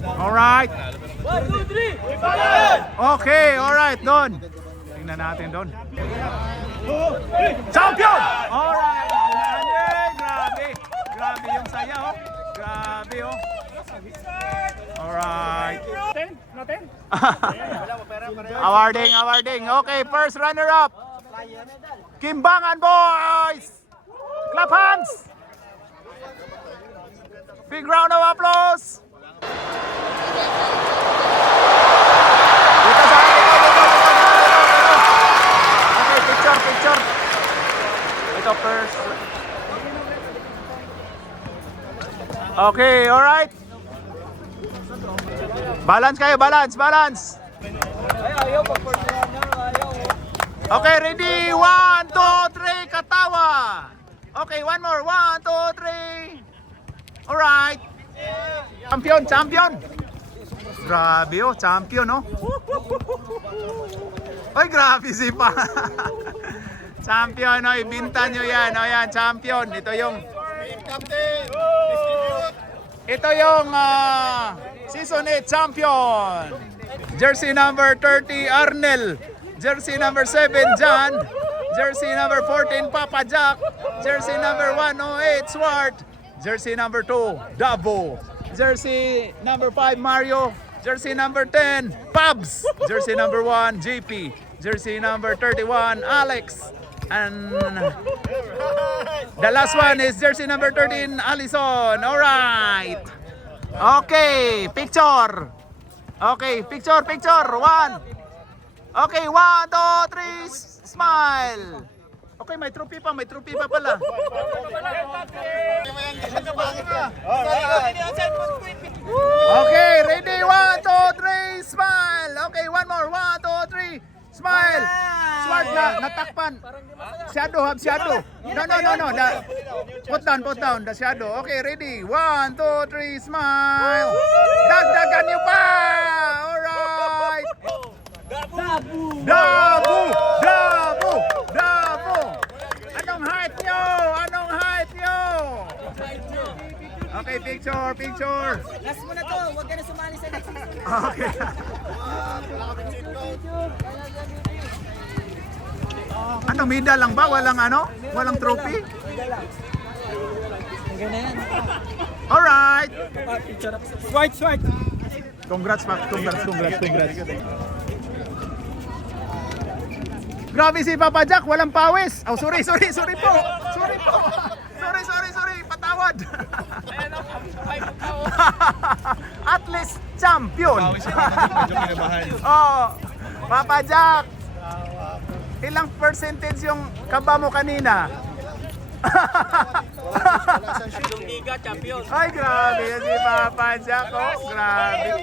Alright. 1, 2, 3! Okay, alright, Don. Tingnan natin, Don. Champion! Alright. Grabe yung saya, Grabe, Alright. Awarding. Okay, first runner-up. Kimbangan boys! Clap hands! Big round of applause! Dito sa akin, dito. Okay, picture. Ito first. Okay, alright. Balance kayo, balance. Ayaw, pag-portuhan na, ayaw. Okay, ready? 1, 2, 3, katawa. Okay, one more. 1, 2, 3. Alright. Champion. Grabe oh, champion oh. Ay, grabe si Pa. Champion oh, ibinta nyo yan. O yan, champion. Ito yung season 8 champion. Jersey number 30, Arnel. Jersey number 7, John. Jersey number 14, Papa Jack. Jersey number 108, Swart. Jersey number 2, Davo. Jersey number 5, Mario. Jersey number 10, Pabs. Jersey number 1, JP. Jersey number 31, Alex. And the last one is jersey number 13, Allison. Alright. Okay, picture. Okay, picture. 1. Okay, 1, 2, 3, smile. Okay, may trophy pa pala. Okay, ready? 1, 2, 3, smile. Okay, one more. 1, 2, 3, smile. Sword na, natakpan. Shadow. No. Put down the shadow. Okay, ready? 1, 2, 3, smile. Dagdagan niyo pa. Alright. Dabu. Anong height nyo? Okay, picture. Last mo na to, huwag ka na sumali sa next season. Okay. Ano, medal lang ba? Walang trophy? Ganyan. Alright. Swart. Congrats. Grabe si Papa Jack, walang pawis. Oh, sorry po. Sorry. Patawad. At least champion. Oh, Papa Jack. Ilang percentage yung kaba mo kanina? Liga champion. Ay, grabe si Papa Jack. Oh, grabe.